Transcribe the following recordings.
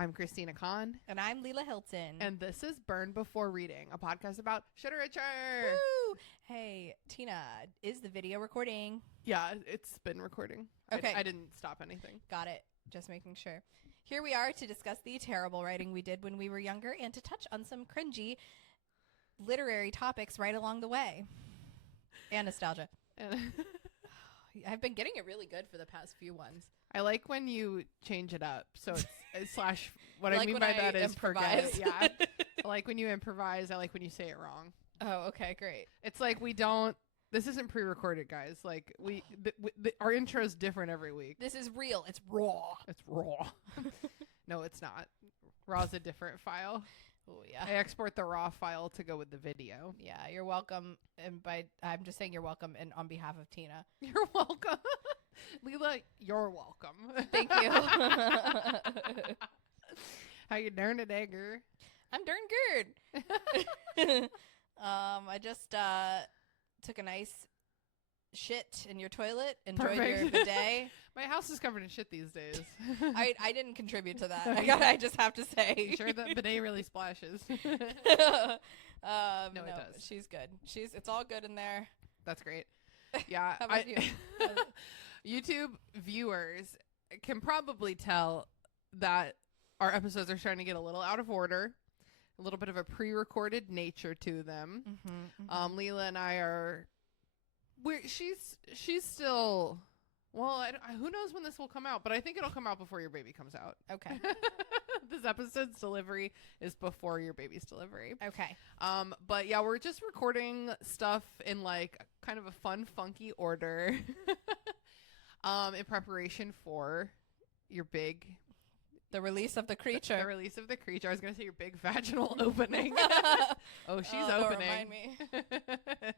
I'm Christina Kahn. And I'm Leela Hilton. And this is Burn Before Reading, a podcast about literature. Woo! Hey, Tina, is the video recording? Yeah, it's been recording. Okay. I didn't stop anything. Got it. Just making sure. Here we are to discuss the terrible writing we did when we were younger and to touch on some cringy literary topics right along the way. And nostalgia. I've been getting it really good for the past few ones. I like when you change it up. So it's slash what like I mean by that is improvise. forget. Yeah. I like when you improvise. I like when you say it wrong. Oh, okay, great. It's like we don't. This isn't pre-recorded, guys. Like our intro is different every week. This is real. It's raw. It's raw. No, it's not. Raw's a different file. Oh yeah. I export the raw file to go with the video. Yeah, you're welcome. And I'm just saying you're welcome. And on behalf of Tina, you're welcome. Leela, you're welcome. Thank you. How you doing today, girl? I'm darn good. I just took a nice shit in your toilet. Enjoyed your bidet. My house is covered in shit these days. I didn't contribute to that. I just have to say. You sure that bidet really splashes? No, it does. She's good. It's all good in there. That's great. Yeah. How about you? YouTube viewers can probably tell that our episodes are starting to get a little out of order, a little bit of a pre-recorded nature to them. Leela and I are, she's still, well, who knows when this will come out, but I think it'll come out before your baby comes out. Okay. This episode's delivery is before your baby's delivery. Okay. But yeah, we're just recording stuff in like kind of a fun, funky order. In preparation for your the release of the creature. The release of the creature. I was going to say your big vaginal opening. Oh, she's opening. Remind me.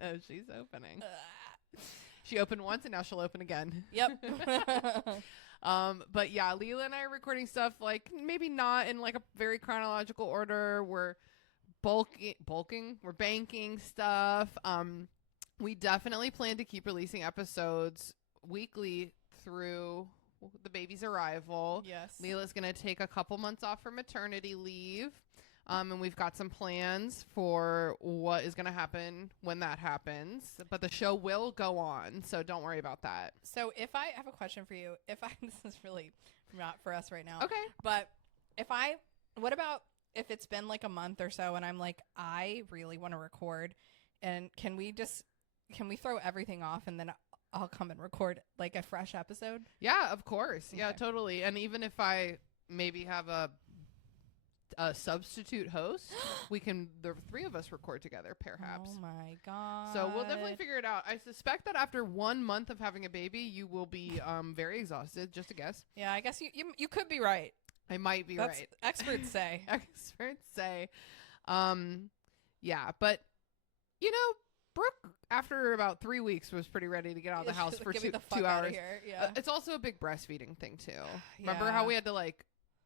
Oh, she's opening. She opened once and now she'll open again. Yep. But yeah, Leela and I are recording stuff like maybe not in like a very chronological order. We're bulking. We're banking stuff. We definitely plan to keep releasing episodes weekly through the baby's arrival. Yes. Leela's going to take a couple months off for maternity leave. And we've got some plans for what is going to happen when that happens. But the show will go on, so don't worry about that. So if I have a question for you, this is really not for us right now. Okay. But what about if it's been like a month or so and I'm like, I really want to record, and can we throw everything off and then I'll come and record like a fresh episode? Yeah, of course. Okay. Yeah, totally. And even if I maybe have a substitute host, the three of us record together, perhaps. Oh my god. So we'll definitely figure it out. I suspect that after 1 month of having a baby, you will be very exhausted. Just a guess. Yeah, I guess you could be right. I might be right. Experts say. Experts say. Yeah, but Brooke, after about 3 weeks, was pretty ready to get out of the house for 2 hours. Yeah. It's also a big breastfeeding thing too. Remember how we had to like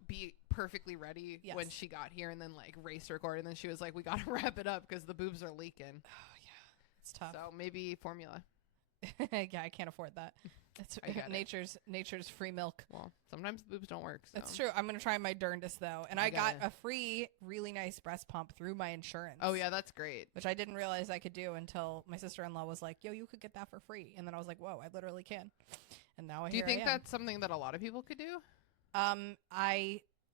be perfectly ready when she got here and then like race record, and then she was like, we got to wrap it up because the boobs are leaking. Oh yeah, it's tough. So maybe formula. Yeah, I can't afford that. That's nature's free milk. Well, sometimes the boobs don't work. So. That's true. I'm gonna try my darndest though, and I got a free, really nice breast pump through my insurance. Oh yeah, that's great. Which I didn't realize I could do until my sister-in-law was like, "Yo, you could get that for free," and then I was like, "Whoa, I literally can." And now do you think that's something that a lot of people could do?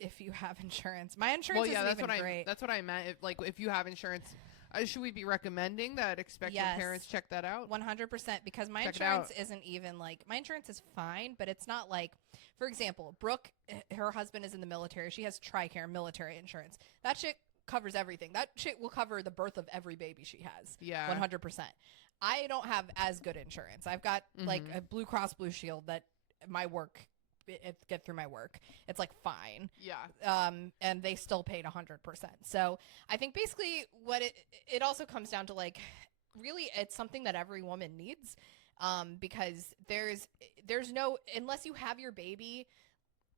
If you have insurance, my insurance isn't even great. That's what I meant. If you have insurance. Should we be recommending that expecting parents check that out? 100%, because my insurance isn't even like, my insurance is fine, but it's not like, for example, Brooke, her husband is in the military. She has TRICARE military insurance. That shit covers everything. That shit will cover the birth of every baby she has. Yeah. 100%. I don't have as good insurance. I've got like a Blue Cross Blue Shield that my work get through my work. It's like fine. Yeah. And they still paid 100%. So I think basically what it also comes down to, like, really it's something that every woman needs. Because there's no, unless you have your baby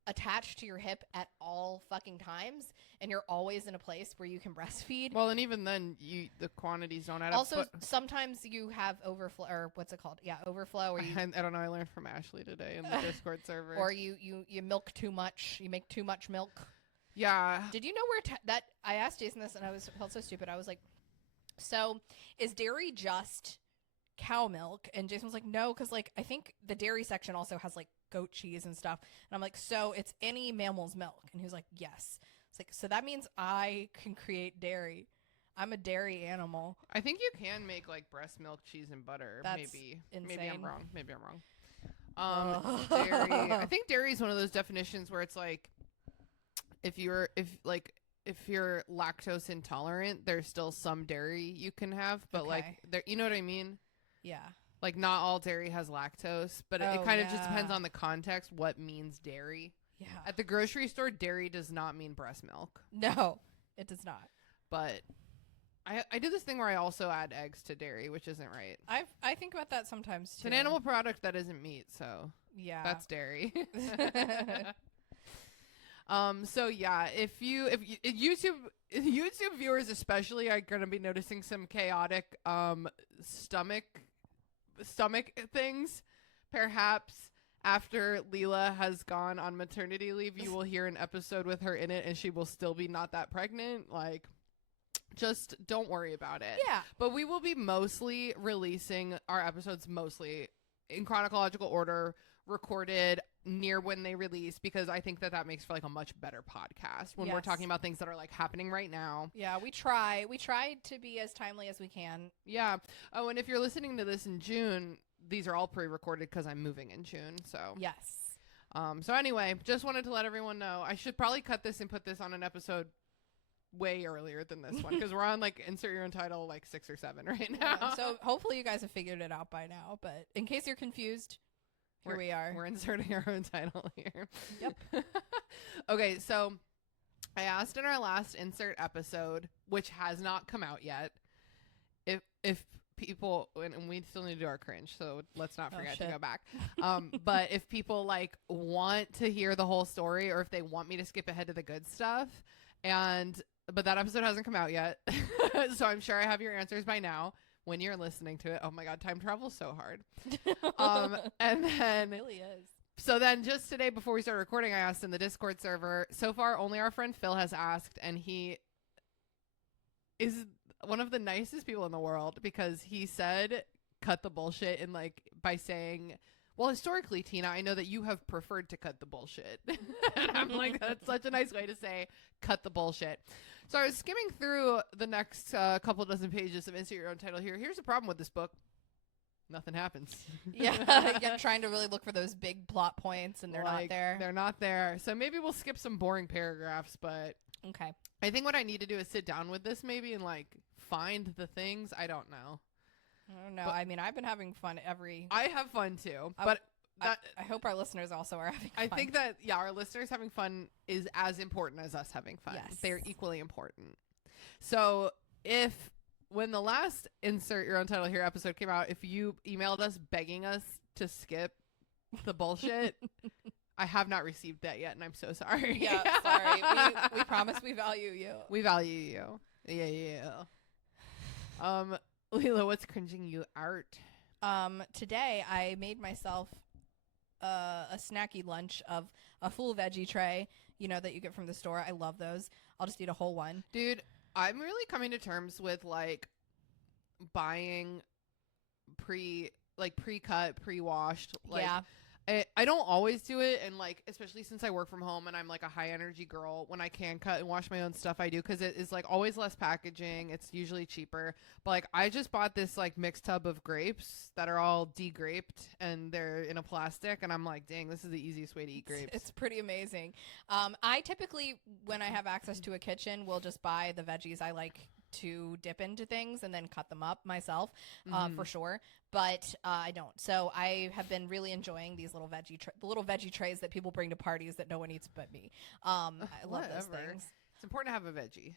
attached to your hip at all fucking times and you're always in a place where you can breastfeed. Well, and even then the quantities don't add up. Also, sometimes you have overflow, or what's it called? Yeah, overflow. Or I don't know. I learned from Ashley today in the Discord server. Or you milk too much. You make too much milk. Yeah. Did you know where that? I asked Jason this, and I felt so stupid. I was like, "So, is dairy just cow milk?" And Jason was like, "No, because like I think the dairy section also has like goat cheese and stuff." And I'm like, "So it's any mammal's milk?" And he was like, "Yes." It's like, so that means I can create dairy. I'm a dairy animal. I think you can make like breast milk, cheese, and butter. That's maybe. insane. Maybe I'm wrong. Dairy. I think dairy is one of those definitions where it's like, if you're lactose intolerant, there's still some dairy you can have, but like Okay. there, you know what I mean? Yeah. Like not all dairy has lactose, but it Oh, kind of just depends yeah. on the context what means dairy. Yeah. At the grocery store, dairy does not mean breast milk, No, it does not. but I do this thing where I also add eggs to dairy, which isn't right. I think about that sometimes too. It's an animal product that isn't meat, so Yeah. that's dairy. So yeah, if YouTube viewers especially are going to be noticing some chaotic stomach things. Perhaps after Leela has gone on maternity leave, you will hear an episode with her in it, and she will still be not that pregnant. Like, just don't worry about it. Yeah. But we will be mostly releasing our episodes mostly in chronological order, recorded near when they release, because I think that makes for like a much better podcast when we're Yes. talking about things that are like happening right now. Yeah, we try to be as timely as we can. Yeah. Oh, and if you're listening to this in June, these are all pre-recorded because I'm moving in June. So Yes. So anyway, just wanted to let everyone know. I should probably cut this and put this on an episode way earlier than this one, because we're on like insert your own title like 6 or 7 right now. Yeah, so hopefully you guys have figured it out by now, but in case you're confused, here we are. We're inserting our own title here. Yep. Okay, so I asked in our last insert episode, which has not come out yet, if people, and we still need to do our cringe, so let's not forget to go back. But if people like want to hear the whole story, or if they want me to skip ahead to the good stuff, but that episode hasn't come out yet, so I'm sure I have your answers by now when you're listening to it. Oh my god, time travel's so hard. And then It really is. so then just today before we started recording, I asked in the Discord server. So far, only our friend Phil has asked, and he is one of the nicest people in the world, because he said, cut the bullshit, and like by saying, well, historically, Tina, I know that you have preferred to cut the bullshit. And I'm like, that's such a nice way to say cut the bullshit. So I was skimming through the next couple dozen pages of Insert Your Own Title here. Here's the problem with this book. Nothing happens. Yeah, you're trying to really look for those big plot points, and they're not there. They're not there. So maybe we'll skip some boring paragraphs, but Okay. I think what I need to do is sit down with this maybe and like find the things. I don't know. I don't know. But- I mean, I've been having fun every. I have fun too, I- but that I hope our listeners also are having fun. I think that, yeah, our listeners having fun is as important as us having fun. Yes. They're equally important. So when the last Insert Your Own Title Here episode came out, if you emailed us begging us to skip the bullshit, I have not received that yet, and I'm so sorry. Yeah, sorry. We promise we value you. We value you. Yeah. Leela, what's cringing you out? Today I made myself a snacky lunch of a full veggie tray, that you get from the store. I love those. I'll just eat a whole one. Dude, I'm really coming to terms with like buying pre-cut, pre-washed. Like, yeah. I don't always do it, and like especially since I work from home and I'm like a high energy girl, when I can cut and wash my own stuff, I do, because it is like always less packaging. It's usually cheaper. But like I just bought this like mixed tub of grapes that are all degraped and they're in a plastic, and I'm like, dang, this is the easiest way to eat grapes. It's pretty amazing. I typically, when I have access to a kitchen, will just buy the veggies I like to dip into things and then cut them up myself, for sure. But I don't. So I have been really enjoying these little the little veggie trays that people bring to parties that no one eats but me. I love those Whatever. things. It's important to have a veggie.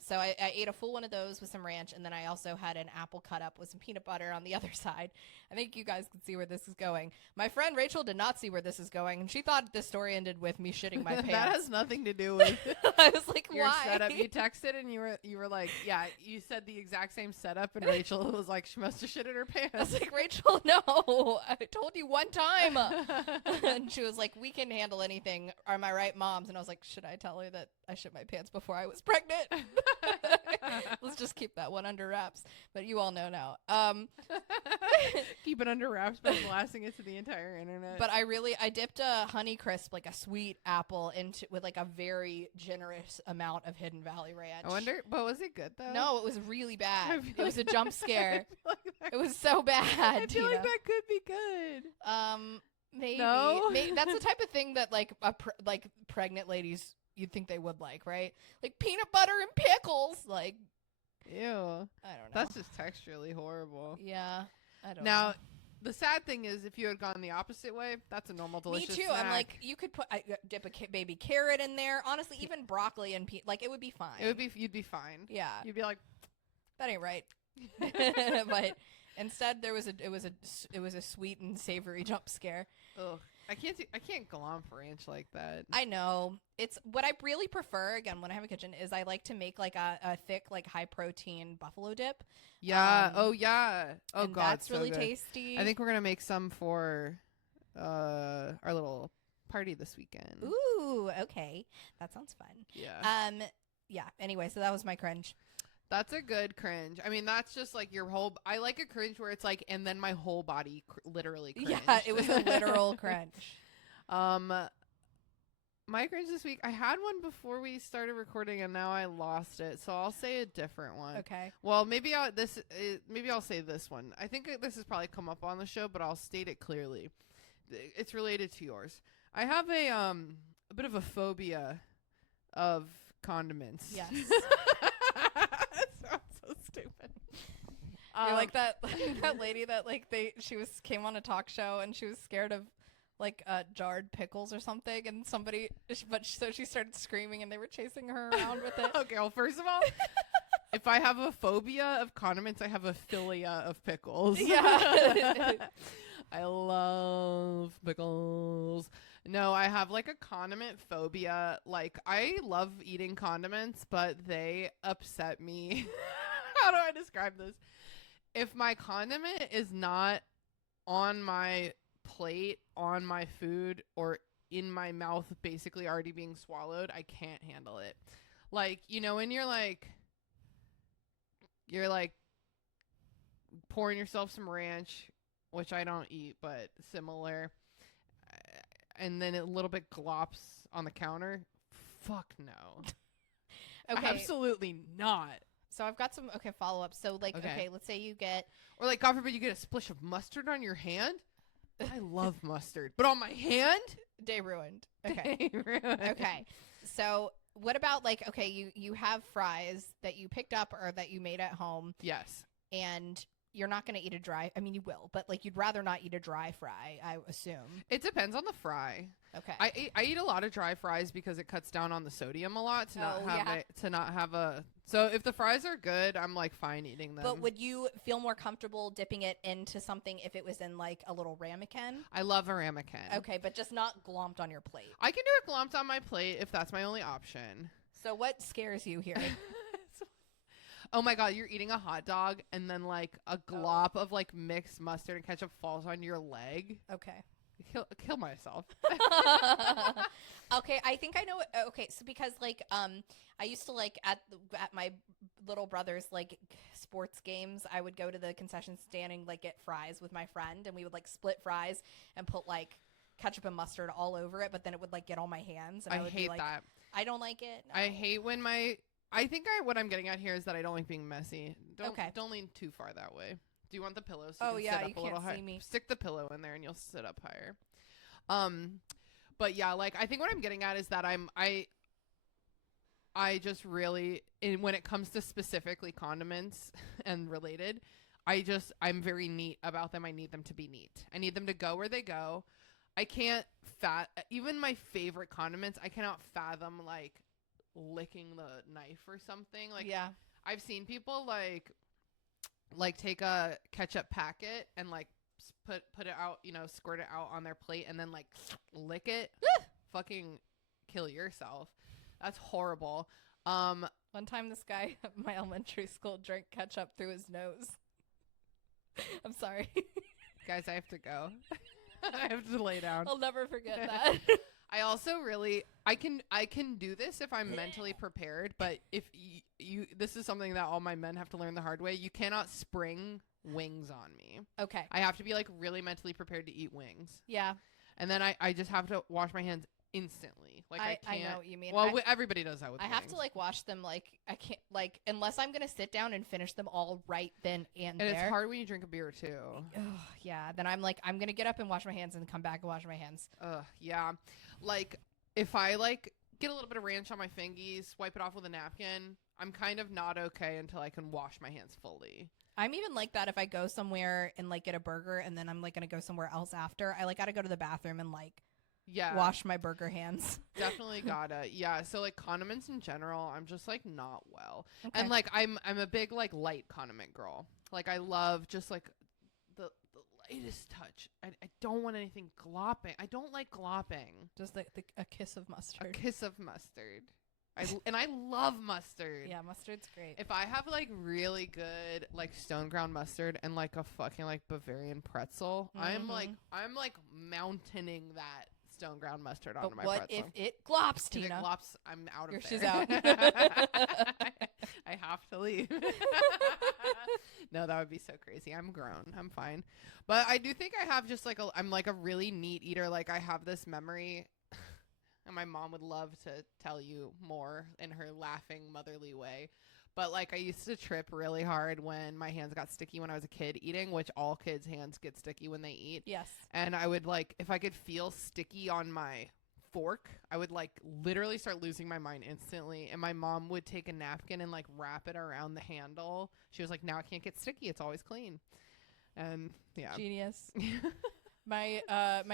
So I ate a full one of those with some ranch, and then I also had an apple cut up with some peanut butter on the other side. I think you guys can see where this is going. My friend Rachel did not see where this is going, and she thought this story ended with me shitting my pants. That has nothing to do with I was like, your why? setup. You texted and you were like, yeah, you said the exact same setup, and Rachel was like, she must have shit in her pants. I was like, Rachel, no, I told you one time. And she was like, we can handle anything. Am I right, moms? And I was like, should I tell her that I shit my pants before I was pregnant? Let's just keep that one under wraps. But you all know now. Keep it under wraps by blasting it to the entire internet. But I dipped a Honey Crisp, like a sweet apple, into with like a very generous amount of Hidden Valley Ranch. I wonder, but was it good though? No, it was really bad. It was a like jump scare. It was so I bad. feel like that could be good. Maybe. No? Maybe that's the type of thing that like like pregnant ladies you'd think they would like, right? Like peanut butter and pickles. Like, Ew. I don't know. That's just texturally horrible. Yeah, I don't Now, know. the sad thing is, if you had gone the opposite way, that's a normal delicious Me too. snack. I'm like, you could dip a baby carrot in there. Honestly, even broccoli and like it would be fine. you'd be fine. Yeah, You'd be like, that ain't right. But instead, it was a sweet and savory jump scare. ugh. I can't glom for ranch like that. I know. It's what I really prefer, again, when I have a kitchen, is I like to make like a thick, like high protein buffalo dip. Yeah. Oh yeah. Oh and god. that's really so good. tasty. I think we're gonna make some for our little party this weekend. Ooh, okay. That sounds fun. Yeah. Yeah. Anyway, so that was my cringe. That's a good cringe. I mean, that's just like your whole. I like a cringe where it's like, and then my whole body literally cringed. Yeah, it was a literal cringe. My cringe this week. I had one before we started recording, and now I lost it. So I'll say a different one. Okay. Well, maybe I'll say this one. I think this has probably come up on the show, but I'll state it clearly. It's related to yours. I have a bit of a phobia of condiments. Yes. That sounds so stupid. You're like that that lady that like she came on a talk show and she was scared of like jarred pickles or something, and so she started screaming and they were chasing her around with it. Okay, well, first of all, if I have a phobia of condiments, I have a philia of pickles. Yeah. I love pickles. No, I have like a condiment phobia. Like, I love eating condiments, but they upset me. How do I describe this? If my condiment is not on my plate, on my food, or in my mouth, basically already being swallowed, I can't handle it. Like, you know, when you're like pouring yourself some ranch, which I don't eat, but similar, and then a little bit glops on the counter. Fuck no. Okay. Absolutely not. So I've got some follow-ups. So like okay, let's say you get Or like, God forbid, you get a splish of mustard on your hand. I love mustard, but on my hand, day ruined. Okay. Day ruined. Okay. So what about like you have fries that you picked up or that you made at home, Yes. and you're not going to eat a dry. I mean, you will, but like you'd rather not eat a dry fry, I assume. It depends on the fry. Okay. I eat a lot of dry fries because it cuts down on the sodium a lot to not Oh, have yeah. it, to not have a. So if the fries are good, I'm like fine eating them. But would you feel more comfortable dipping it into something if it was in like a little ramekin? I love a ramekin. Okay, but just not glomped on your plate. I can do it glomped on my plate if that's my only option. So what scares you here? Oh my god, you're eating a hot dog and then like a glop of like mixed mustard and ketchup falls on your leg. Okay. Kill myself. Okay, I think I know. Okay, so because like I used to like at my little brother's like sports games, I would go to the concession stand and like get fries with my friend, and we would like split fries and put like ketchup and mustard all over it, but then it would like get on my hands, and I would hate be like, that. I don't like it. No. I hate when I think what I'm getting at here is that I don't like being messy. Don't lean too far that way. Do you want the pillow? So you can sit up you a little can't higher? see me. Stick the pillow in there and you'll sit up higher. But yeah, like I think what I'm getting at is that I just really, when it comes to specifically condiments and related, I'm very neat about them. I need them to be neat. I need them to go where they go. I can't even my favorite condiments, I cannot fathom like licking the knife or something. Like, yeah. I've seen people like take a ketchup packet and like put it out, you know, squirt it out on their plate and then like lick it. Fucking kill yourself. That's horrible. One time this guy at my elementary school drank ketchup through his nose. I'm sorry. Guys, I have to go. I have to lay down. I'll never forget that. I also really I can do this if I'm mentally prepared, but if you this is something that all my men have to learn the hard way. You cannot spring wings on me. Okay. I have to be like really mentally prepared to eat wings. Yeah. And then I just have to wash my hands instantly. Like I can't. I know what you mean. Well, everybody does that with I wings. have to like wash them like I can't like unless I'm gonna sit down and finish them all right then and there. And it's hard when you drink a beer too. Ugh, yeah. Then I'm like I'm gonna get up and wash my hands and come back and wash my hands. Yeah. Like if I like get a little bit of ranch on my fingies, wipe it off with a napkin, I'm kind of not okay until I can wash my hands fully. I'm even like that if I go somewhere and like get a burger and then I'm like gonna go somewhere else after. I like gotta go to the bathroom and like wash my burger hands. Definitely gotta. Yeah. So like condiments in general, I'm just like not well. Okay. And like I'm a big like light condiment girl. Like I love just like the lightest touch. I don't want anything glopping. I don't like glopping. Just like a kiss of mustard. A kiss of mustard. And I love mustard. Yeah, mustard's great. If I have like really good like stone ground mustard and like a fucking like Bavarian pretzel, I'm like mountaining that stone ground mustard onto my what pretzel. if it glops, If Tina? it glops, I'm out of there. She's out. I have to leave. No, that would be so crazy. I'm grown. I'm fine. But I do think I have just like I'm like a really neat eater. Like I have this memory. And my mom would love to tell you more in her laughing motherly way. But like I used to trip really hard when my hands got sticky when I was a kid eating, which all kids' hands get sticky when they eat. Yes. And I would like, if I could feel sticky on my fork, I would like literally start losing my mind instantly. And my mom would take a napkin and like wrap it around the handle. She was like, now it can't get sticky. It's always clean. And yeah. Genius. My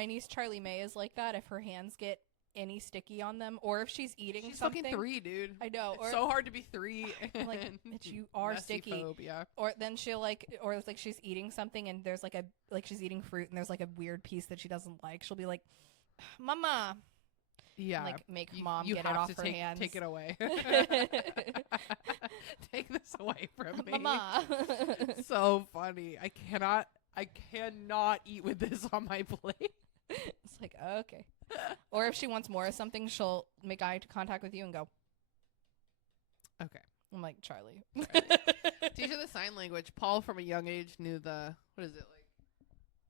niece Charlie May is like that. If her hands get any sticky on them, or if she's eating she's something. Fucking 3, dude. I know. It's so hard to be 3. Like, bitch, you are sticky. Messy-phobe, Or then she'll like, or it's like she's eating something and there's like she's eating fruit and there's like a weird piece that she doesn't like. She'll be like, "Mama." Yeah. And, like make mom you get have it off to her hands. take it away. Take this away from me. Mama. So funny. I cannot eat with this on my plate. It's like, okay. Or if she wants more of something, she'll make eye contact with you and go, okay. I'm like, Charlie. Teach her the sign language. Paul from a young age knew what is it like?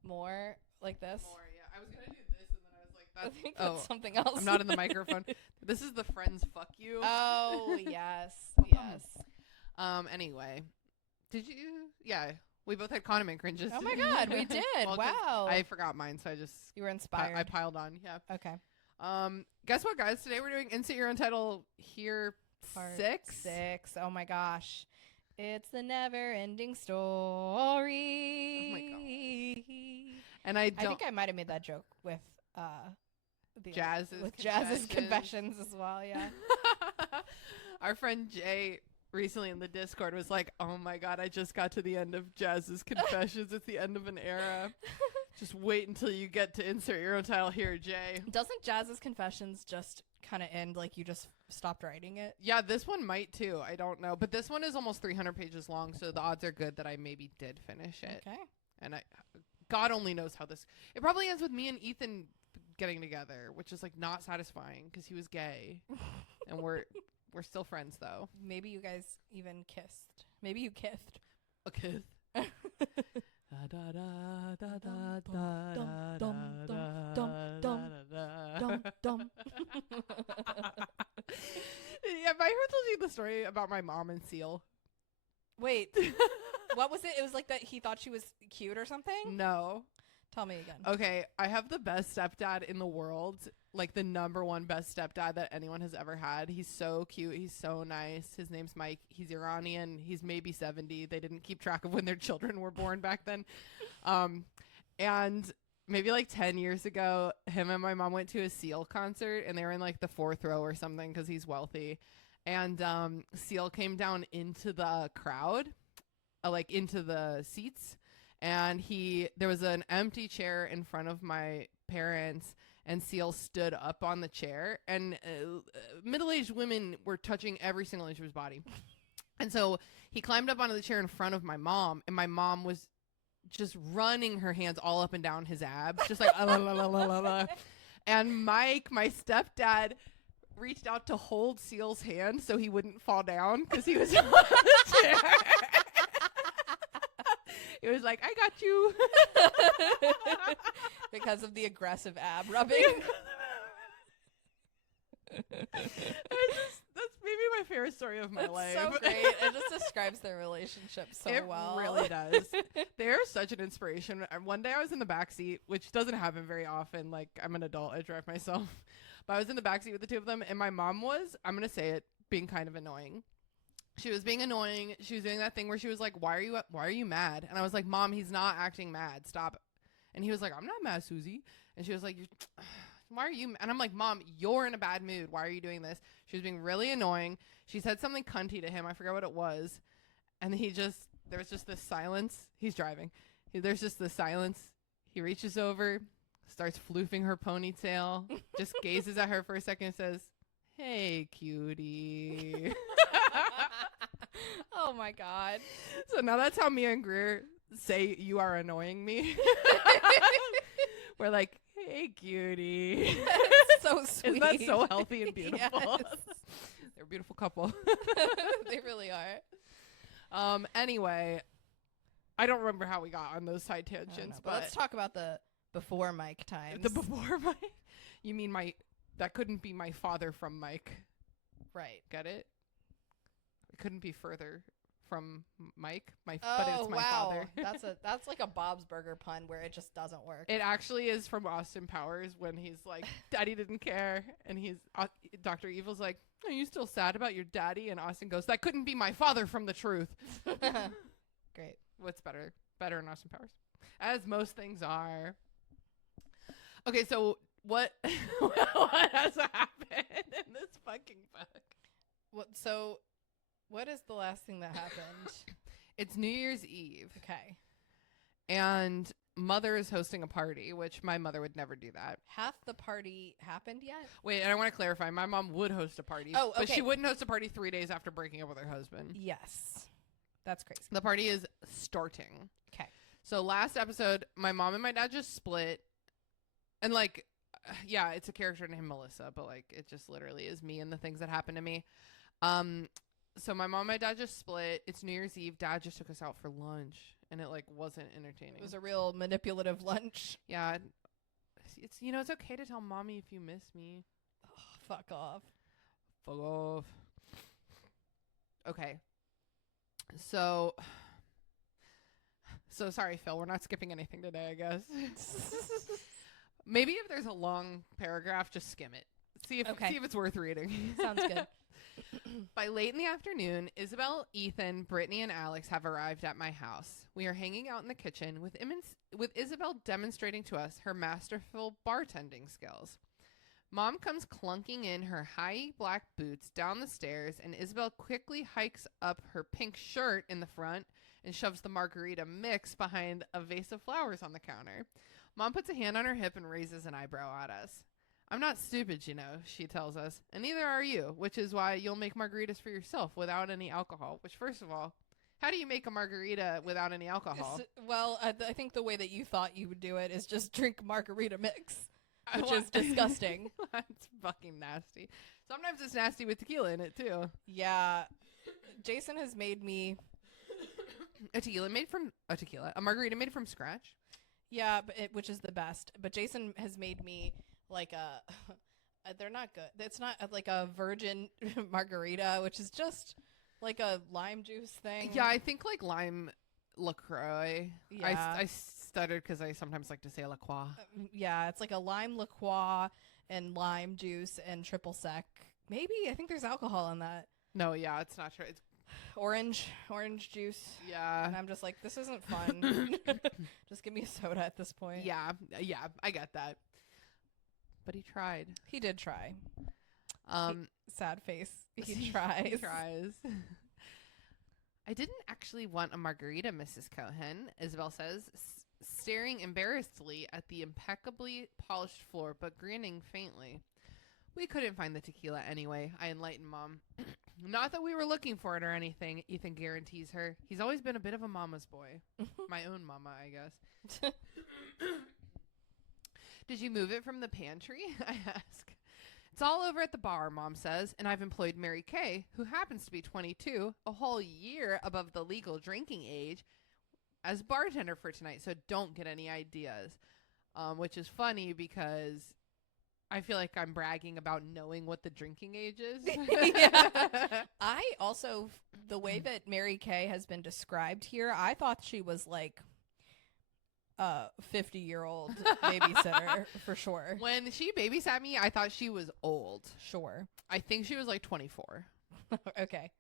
More like this? More, yeah. I was going to do this and then I was like, I think that's something else. I'm not in the microphone. This is the friends fuck you. Oh, yes. Yes. Anyway. Did you? Yeah. We both had condiment cringes. Oh my God, we did. Well, wow. I forgot mine, so I just... You were inspired. I piled on, yeah. Okay. Guess what, guys? Today we're doing Insert Your Own Title here Part 6. 6. Oh my gosh. It's the never-ending story. Oh my God. And I think I might have made that joke with Jazz's confessions as well, yeah. Our friend Jay recently in the Discord was like, oh my God, I just got to the end of Jazz's confessions. It's the end of an era. Just wait until you get to Insert Your Own Title here, Jay. Doesn't Jazz's confessions just kind of end like you just stopped writing it? Yeah, this one might too. I don't know. But this one is almost 300 pages long, so the odds are good that I maybe did finish it. Okay. And God only knows how this... It probably ends with me and Ethan getting together, which is like not satisfying because he was gay. And we're still friends, though. Maybe you guys even kissed. Maybe you kissed. A kiss. Yeah, have I ever told you the story about my mom and Seal? Wait, what was it? It was like that he thought she was cute or something? No. Tell me again. Okay, I have the best stepdad in the world. Like the #1 best stepdad that anyone has ever had. He's so cute. He's so nice. His name's Mike. He's Iranian. He's maybe 70. They didn't keep track of when their children were born back then. And maybe like 10 years ago, him and my mom went to a Seal concert, and they were in like the 4th row or something because he's wealthy. And Seal came down into the crowd, like into the seats, and there was an empty chair in front of my parents, and Seal stood up on the chair, and middle-aged women were touching every single inch of his body. And so he climbed up onto the chair in front of my mom, and my mom was just running her hands all up and down his abs, just like, la, la, la, la, la, la. And Mike, my stepdad, reached out to hold Seal's hand so he wouldn't fall down because he was on the chair. It was like, I got you. Because of the aggressive ab rubbing. That's maybe my favorite story of my life. So great. It just describes their relationship so well. It really does. They're such an inspiration. One day I was in the backseat, which doesn't happen very often. Like, I'm an adult. I drive myself. But I was in the backseat with the two of them, and my mom was, I'm going to say it, being kind of annoying. She was being annoying. She was doing that thing where she was like, why are you mad? And I was like, Mom, he's not acting mad. Stop. And he was like, I'm not mad, Susie. And she was like, why are you? And I'm like, Mom, you're in a bad mood. Why are you doing this? She was being really annoying. She said something cunty to him. I forgot what it was. And there was just this silence. He's driving. There's just this silence. He reaches over, starts floofing her ponytail, just gazes at her for a second and says, hey, cutie. Oh my God. So now that's how me and Greer say you are annoying me. We're like, hey, cutie. That's so sweet. Isn't that so healthy and beautiful? Yes. They're a beautiful couple. They really are. Anyway, I don't remember how we got on those side tangents, but let's talk about the before Mike times. The before Mike? You mean that couldn't be my father from Mike. Right. Get it? It couldn't be further from Mike, but Oh, it's my wow. father. That's like a Bob's Burger pun where it just doesn't work. It actually is from Austin Powers when he's like, Daddy didn't care. And Dr. Evil's like, are you still sad about your daddy? And Austin goes, that couldn't be my father from the truth. Great. What's better? Better in Austin Powers. As most things are. Okay, so what has happened in this fucking book? What is the last thing that happened? It's New Year's Eve. Okay. And Mother is hosting a party, which my mother would never do that. Half the party happened yet? Wait, and I want to clarify. My mom would host a party. Oh, okay. But she wouldn't host a party 3 days after breaking up with her husband. Yes. That's crazy. The party is starting. Okay. So last episode, my mom and my dad just split. And like, yeah, it's a character named Melissa, but like, it just literally is me and the things that happened to me. So my mom and my dad just split. It's New Year's Eve. Dad just took us out for lunch, and it like wasn't entertaining. It was a real manipulative lunch. Yeah. It's okay to tell mommy if you miss me. Oh, fuck off. Fuck off. Okay. So sorry, Phil. We're not skipping anything today, I guess. Maybe if there's a long paragraph, just skim it. See if it's worth reading. Sounds good. By late in the afternoon, Isabel, Ethan, Brittany, and Alex have arrived at my house. We are hanging out in the kitchen with Isabel demonstrating to us her masterful bartending skills. Mom comes clunking in her high black boots down the stairs, and Isabel quickly hikes up her pink shirt in the front and shoves the margarita mix behind a vase of flowers on the counter. Mom puts a hand on her hip and raises an eyebrow at us. I'm not stupid, she tells us, and neither are you, which is why you'll make margaritas for yourself without any alcohol. Which, first of all, how do you make a margarita without any alcohol? Well, I think the way that you thought you would do it is just drink margarita mix, which is disgusting. That's fucking nasty. Sometimes it's nasty with tequila in it, too. Yeah. Jason has made me... A margarita made from scratch? Yeah, which is the best. But Jason has made me... like they're not good. It's not like a virgin margarita, which is just like a lime juice thing. Yeah, I think like lime LaCroix. Yeah. I stuttered because I sometimes like to say La Croix. Yeah, it's like a lime LaCroix and lime juice and triple sec. Maybe I think there's alcohol in that. No, yeah, it's not true. Orange juice. Yeah. And I'm just like, this isn't fun. Just give me a soda at this point. Yeah, I get that. But he tried. He did try. Um, Sad face. He tries. He tries. I didn't actually want a margarita, Mrs. Cohen, Isabel says, staring embarrassedly at the impeccably polished floor, but grinning faintly. We couldn't find the tequila anyway, I enlightened Mom. Not that we were looking for it or anything, Ethan guarantees her. He's always been a bit of a mama's boy. My own mama, I guess. Did you move it from the pantry? I ask. It's all over at the bar, Mom says, and I've employed Mary Kay, who happens to be 22, a whole year above the legal drinking age, as bartender for tonight, so don't get any ideas. Which is funny because I feel like I'm bragging about knowing what the drinking age is. Yeah. I also, the way that Mary Kay has been described here, I thought she was like 50-year-old babysitter for sure. When she babysat me, I thought she was old. Sure. I think she was like 24. Okay.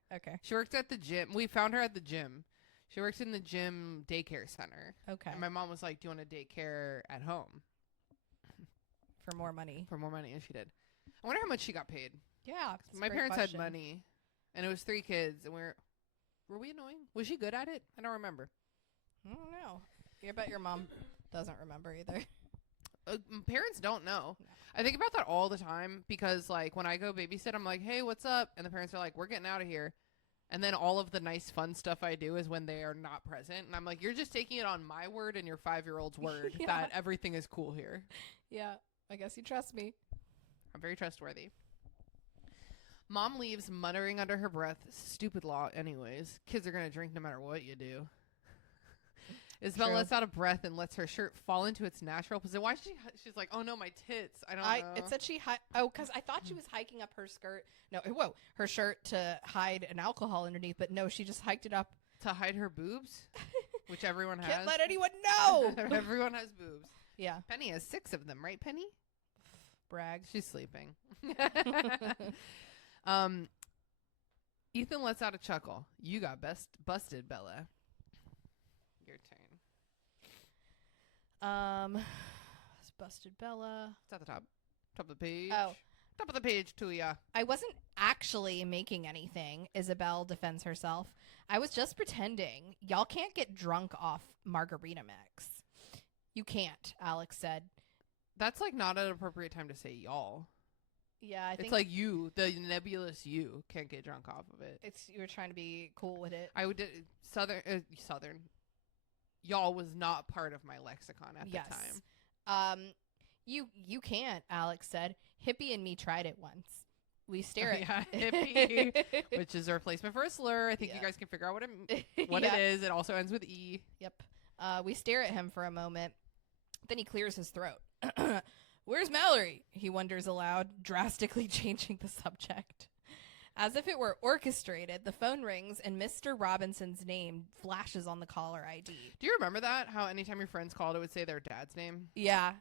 She worked at the gym. We found her at the gym. She works in the gym daycare center. Okay. And my mom was like, do you want a daycare at home? For more money. And she did. I wonder how much she got paid. Yeah. My parents had money. And it was 3 kids. And were we annoying? Was she good at it? I don't remember. I don't know. I bet your mom doesn't remember either. Parents don't know. No. I think about that all the time because, like, when I go babysit, I'm like, hey, what's up? And the parents are like, we're getting out of here. And then all of the nice, fun stuff I do is when they are not present. And I'm like, you're just taking it on my word and your 5-year-old's word Yeah. that everything is cool here. Yeah. I guess you trust me. I'm very trustworthy. Mom leaves, muttering under her breath, stupid law anyways. Kids are going to drink no matter what you do. Isabel True. lets out a breath and lets her shirt fall into its natural position. Why she's like, oh no, my tits. I don't know. It said she because I thought she was hiking up her skirt. No, her shirt to hide an alcohol underneath, but no, she just hiked it up to hide her boobs, which everyone has. Can't let anyone know. Everyone has boobs. Yeah. Penny has 6 of them, right, Penny? Brag. She's sleeping. Ethan lets out a chuckle. You got busted, Bella. Your turn. It's busted Bella. It's at the top. Top of the page. Oh. Top of the page to ya. I wasn't actually making anything, Isabel defends herself. I was just pretending. Y'all can't get drunk off margarita mix. You can't, Alex said. That's like not an appropriate time to say y'all. Yeah, I think it's like you, the nebulous you, can't get drunk off of it. it's you were trying to be cool with it. I would southern. Y'all was not part of my lexicon at the time. You can't, Alex said. Hippie and me tried it once. We stare at hippie, which is a replacement for a slur. I think Yeah. you guys can figure out what Yeah. it is. It also ends with E. Yep. We stare at him for a moment. Then he clears his throat. Where's Mallory? He wonders aloud, drastically changing the subject. As if it were orchestrated, the phone rings and Mr. Robinson's name flashes on the caller ID. Do you remember that? How anytime your friends called, it would say their dad's name? Yeah.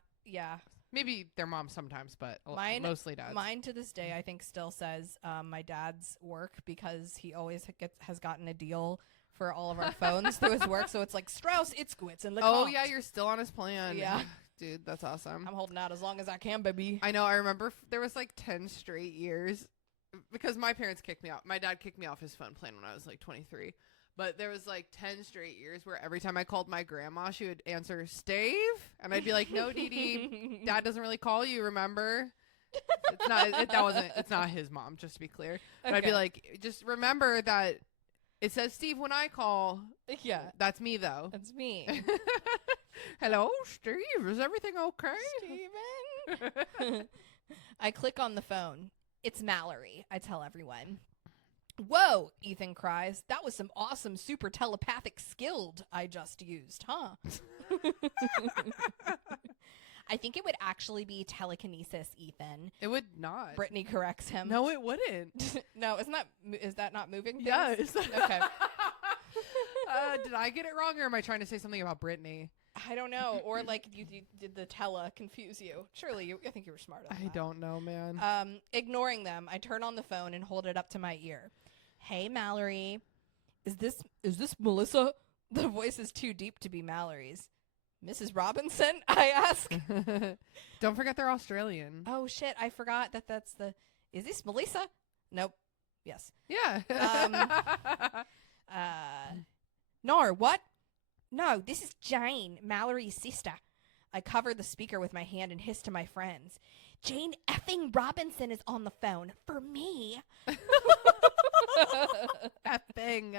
Maybe their mom sometimes, but mostly dads. Mine to this day, I think, still says my dad's work because he always has gotten a deal for all of our phones through his work. So it's like Strauss, Itzkowitz, and Oh, yeah, you're still on his plan. Yeah. Dude, that's awesome. I'm holding out as long as I can, baby. I know. I remember there was like 10 straight years because my parents kicked me out. My dad kicked me off his phone plan when I was like 23. But there was like 10 straight years where every time I called my grandma, she would answer, Stave? And I'd be like, no, Dee Dee, Dad doesn't really call you, remember? It's not his mom, just to be clear. But I'd be like, just remember that it says Steve when I call. Yeah. That's me, though. That's me. Hello, Steve. Is everything okay? Steven? I click on the phone. It's Mallory, I tell everyone. Whoa, Ethan cries. That was some awesome super telepathic skilled I just used, huh? I think it would actually be telekinesis, Ethan. It would not. Brittany corrects him. No, it wouldn't. No, is that not moving things? Yes. Okay. Did I get it wrong, or am I trying to say something about Brittany? I don't know. Or like you did the tele confuse you. Surely I think you were smart on that. I don't know, man. Ignoring them, I turn on the phone and hold it up to my ear. Hey, Mallory. Is this Melissa? The voice is too deep to be Mallory's. Mrs. Robinson? I ask. Don't forget they're Australian. Oh shit, I forgot that's the. Is this Melissa? Nope. Yes. Yeah. No, what? No, this is Jane, Mallory's sister. I covered the speaker with my hand and hissed to my friends. Jane effing Robinson is on the phone for me. Effing.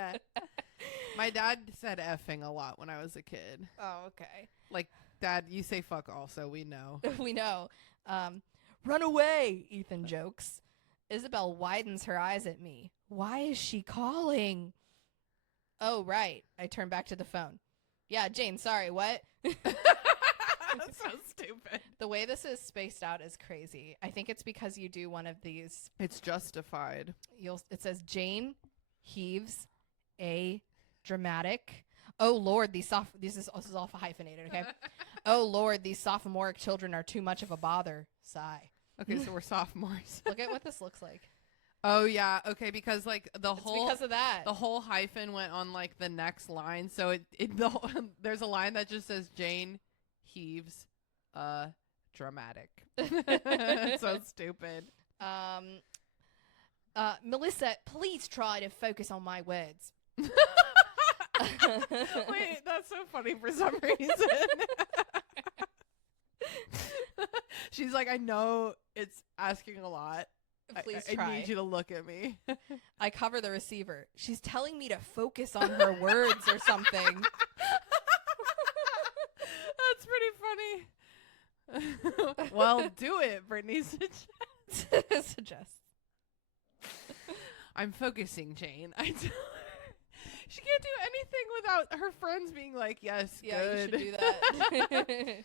My dad said effing a lot when I was a kid. Oh, okay. Like, Dad, you say fuck also, we know. We know. Run away, Ethan jokes. Isabel widens her eyes at me. Why is she calling? Oh, right. I turn back to the phone. Yeah, Jane, sorry, what? That's so stupid. The way this is spaced out is crazy. I think it's because you do one of these. It's justified. It says Jane heaves a dramatic. Oh Lord, this is all hyphenated, okay? Oh Lord, these sophomoric children are too much of a bother. Sigh. Okay, so we're sophomores. Look at what this looks like. Oh yeah, okay, because like it's because of that. The whole hyphen went on like the next line, so there's a line that just says Jane heaves dramatic. So stupid. Melissa, please try to focus on my words. Wait, that's so funny for some reason. She's like, I know it's asking a lot. Please I try. need you to look at me. I cover the receiver. She's telling me to focus on her words or something. That's pretty funny. Well, do it, Brittany suggests. I'm focusing, Jane. I tell her. She can't do anything without her friends being like, yes, yeah, good. You should do that.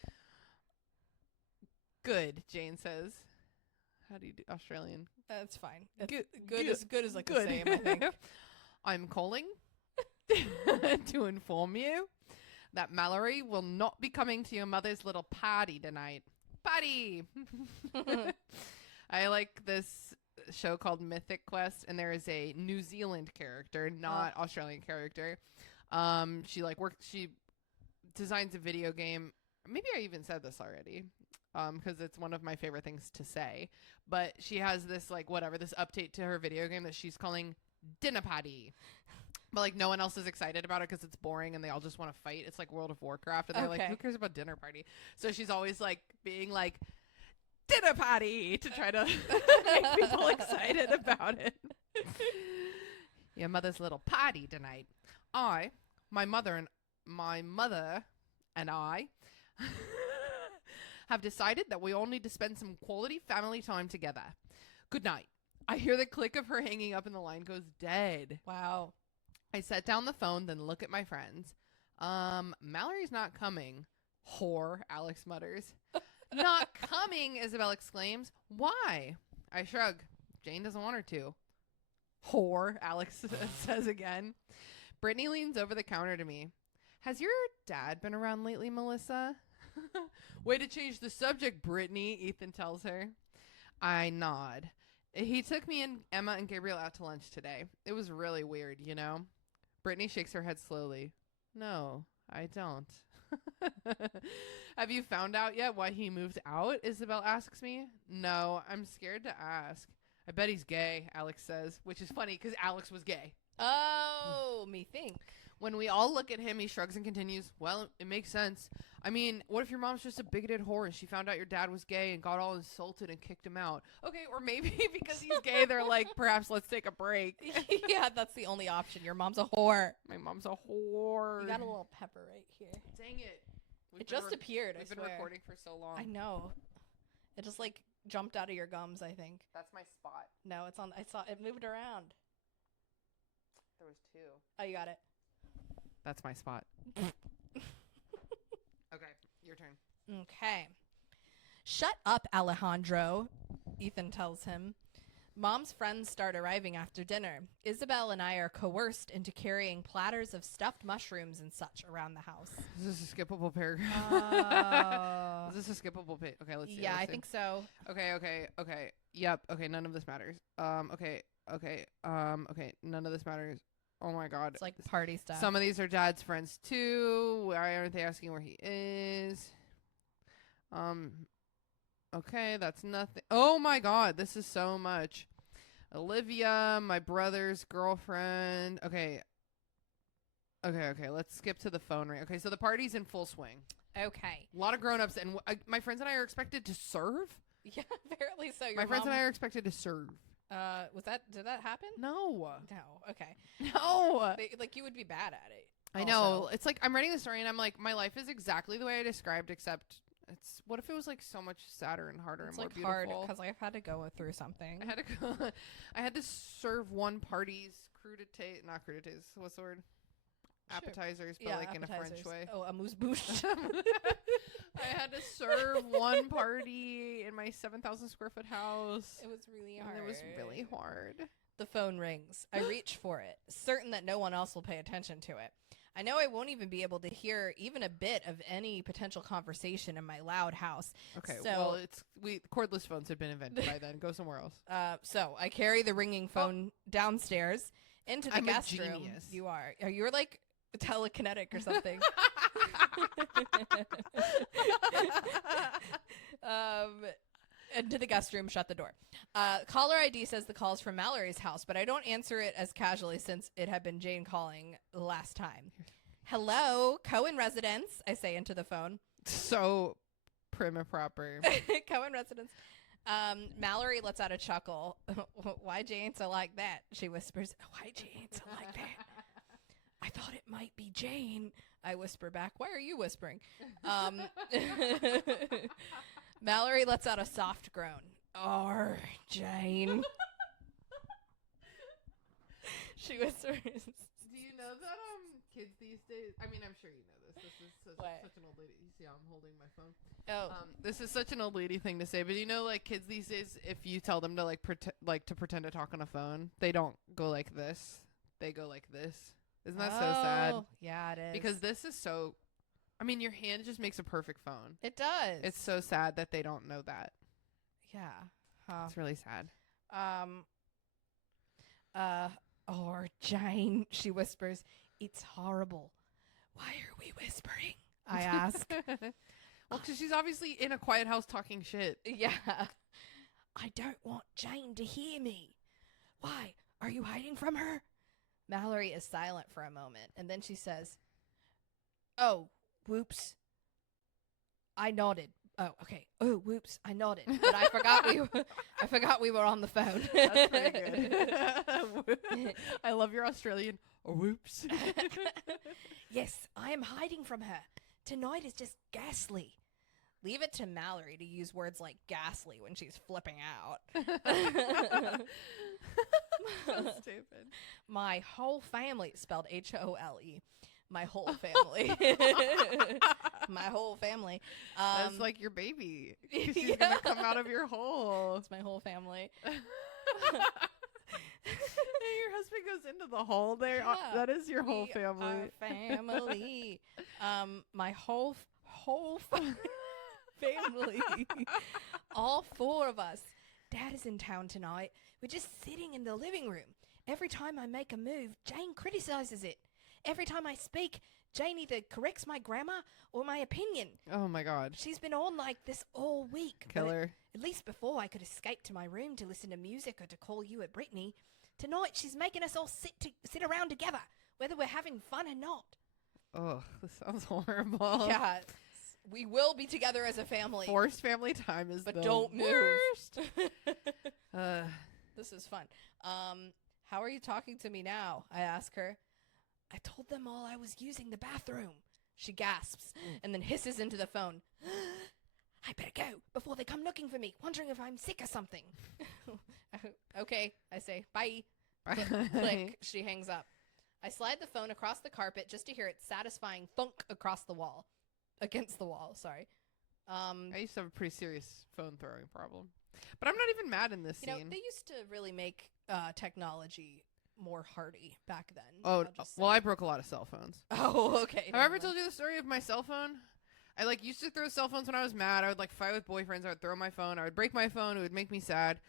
Good, Jane says. How do you do Australian? That's fine. Good is like the same, I think. I'm calling to inform you that Mallory will not be coming to your mother's little party tonight. Party! I like this show called Mythic Quest, and there is a New Zealand character, not Australian character. She designs a video game. Maybe I even said this already. Because it's one of my favorite things to say. But she has this, this update to her video game that she's calling Dinner Party. But, no one else is excited about it because it's boring and they all just want to fight. It's like World of Warcraft. And they're like, who cares about Dinner Party? So she's always, being like, Dinner Party! To try to make people excited about it. Your mother's little party tonight. My mother and I... have decided that we all need to spend some quality family time together. Good night. I hear the click of her hanging up and the line goes dead. Wow. I set down the phone, then look at my friends. Mallory's not coming. Whore, Alex mutters. Not coming, Isabel exclaims. Why? I shrug. Jane doesn't want her to. Whore, Alex says again. Brittany leans over the counter to me. Has your dad been around lately, Melissa? Way to change the subject, Brittany, Ethan tells her. I nod. He took me and Emma and Gabriel out to lunch today. It was really weird, you know? Brittany shakes her head slowly. No, I don't. Have you found out yet why he moved out? Isabel asks me. No, I'm scared to ask. I bet he's gay, Alex says, which is funny because Alex was gay. Oh, me think. When we all look at him, he shrugs and continues, well, it makes sense. I mean, what if your mom's just a bigoted whore and she found out your dad was gay and got all insulted and kicked him out? Okay, or maybe because he's gay, they're like, perhaps let's take a break. Yeah, that's the only option. Your mom's a whore. My mom's a whore. You got a little pepper right here. Dang it. It just appeared, I swear. We've been recording for so long. I know. It just, jumped out of your gums, I think. That's my spot. No, it's on. I saw it moved around. There was two. Oh, you got it. That's my spot. Okay, your turn. Okay. Shut up, Alejandro, Ethan tells him. Mom's friends start arriving after dinner. Isabel and I are coerced into carrying platters of stuffed mushrooms and such around the house. Is this a skippable paragraph? Is this a skippable page? Okay, let's see. Yeah, I think so. Okay. Yep. Okay, none of this matters. Okay, none of this matters. Oh my god. It's like party stuff. Some of these are dad's friends too. Why aren't they asking where he is? Okay, that's nothing. Oh my god, this is so much. Olivia, my brother's girlfriend. Okay. Let's skip to the phone ring. Okay, so the party's in full swing. Okay. A lot of grown-ups, and my friends and I are expected to serve. Yeah, apparently so. My friends and I are expected to serve. Did that happen? No. No. Okay. No. Like you would be bad at it. I know. It's like I'm writing the story and I'm like, my life is exactly the way I described, except what if it was like so much sadder and harder It's and more like beautiful? hard because I've had to go through something. I had to serve one party's crudités, not crudités. What's the word? Appetizers, but like in a French way. Oh, amuse-bouche. I had to serve one party in my 7,000 square foot house. It was really hard. And it was really hard. The phone rings. I reach for it, certain that no one else will pay attention to it. I know I won't even be able to hear even a bit of any potential conversation in my loud house. Okay, so, well, cordless phones had been invented by then. Go somewhere else. So I carry the ringing phone downstairs into the I'm guest a room. genius. You are. You're like telekinetic or something. Into the guest room, shut the door. Caller ID says the call's from Mallory's house, but I don't answer it as casually since it had been Jane calling last time. Hello, Cohen residence, I say into the phone. So prim and proper. Cohen residence. Mallory lets out a chuckle. Why Jane so like that? She whispers, why Jane so like that? I thought it might be Jane. I whisper back. Why are you whispering? Mallory lets out a soft groan. Jane. She whispers. Do you know that kids these days? I mean, I'm sure you know this. This is such an old lady. You see how I'm holding my phone? Oh, this is such an old lady thing to say, but you know, like kids these days, if you tell them to to pretend to talk on a phone, they don't go like this. They go like this. Isn't that so sad? Yeah, it is. Because this is so. I mean, your hand just makes a perfect phone. It does. It's so sad that they don't know that. Yeah. Huh. It's really sad. Jane, she whispers, it's horrible. Why are we whispering? I ask. Well, because she's obviously in a quiet house talking shit. Yeah. I don't want Jane to hear me. Why? Are you hiding from her? Mallory is silent for a moment, and then she says, oh, whoops. I nodded. Oh, okay. Oh, whoops. I nodded. But I forgot we were on the phone. That's pretty good. I love your Australian. Oh, whoops. Yes, I am hiding from her. Tonight is just ghastly. Leave it to Mallory to use words like ghastly when she's flipping out. So stupid. My whole family, spelled H-O-L-E. My whole family. My whole family. That's like your baby. She's going to come out of your hole. It's my whole family. Hey, your husband goes into the hole there. Yeah, that is your whole family. Our family. My whole family. All four of us. Dad is in town tonight. We're just sitting in the living room. Every time I make a move, Jane criticizes it. Every time I speak, Jane either corrects my grammar or my opinion. Oh my God. She's been on like this all week. Killer. At least before I could escape to my room to listen to music or to call you at Brittany. Tonight she's making us all sit around together, whether we're having fun or not. Oh, this sounds horrible. Yeah, we will be together as a family. Forced family time is but the don't worst. Move. This is fun. How are you talking to me now? I ask her. I told them all I was using the bathroom. She gasps and then hisses into the phone. I better go before they come looking for me, wondering if I'm sick or something. Okay, I say, bye. Click, she hangs up. I slide the phone across the carpet just to hear its satisfying thunk against the wall, sorry. I used to have a pretty serious phone throwing problem. But I'm not even mad in this scene. You know, they used to really make technology more hardy back then. Oh, well, I broke a lot of cell phones. Oh, okay. Have I ever told you the story of my cell phone? I used to throw cell phones when I was mad. I would fight with boyfriends. I would throw my phone. I would break my phone. It would make me sad.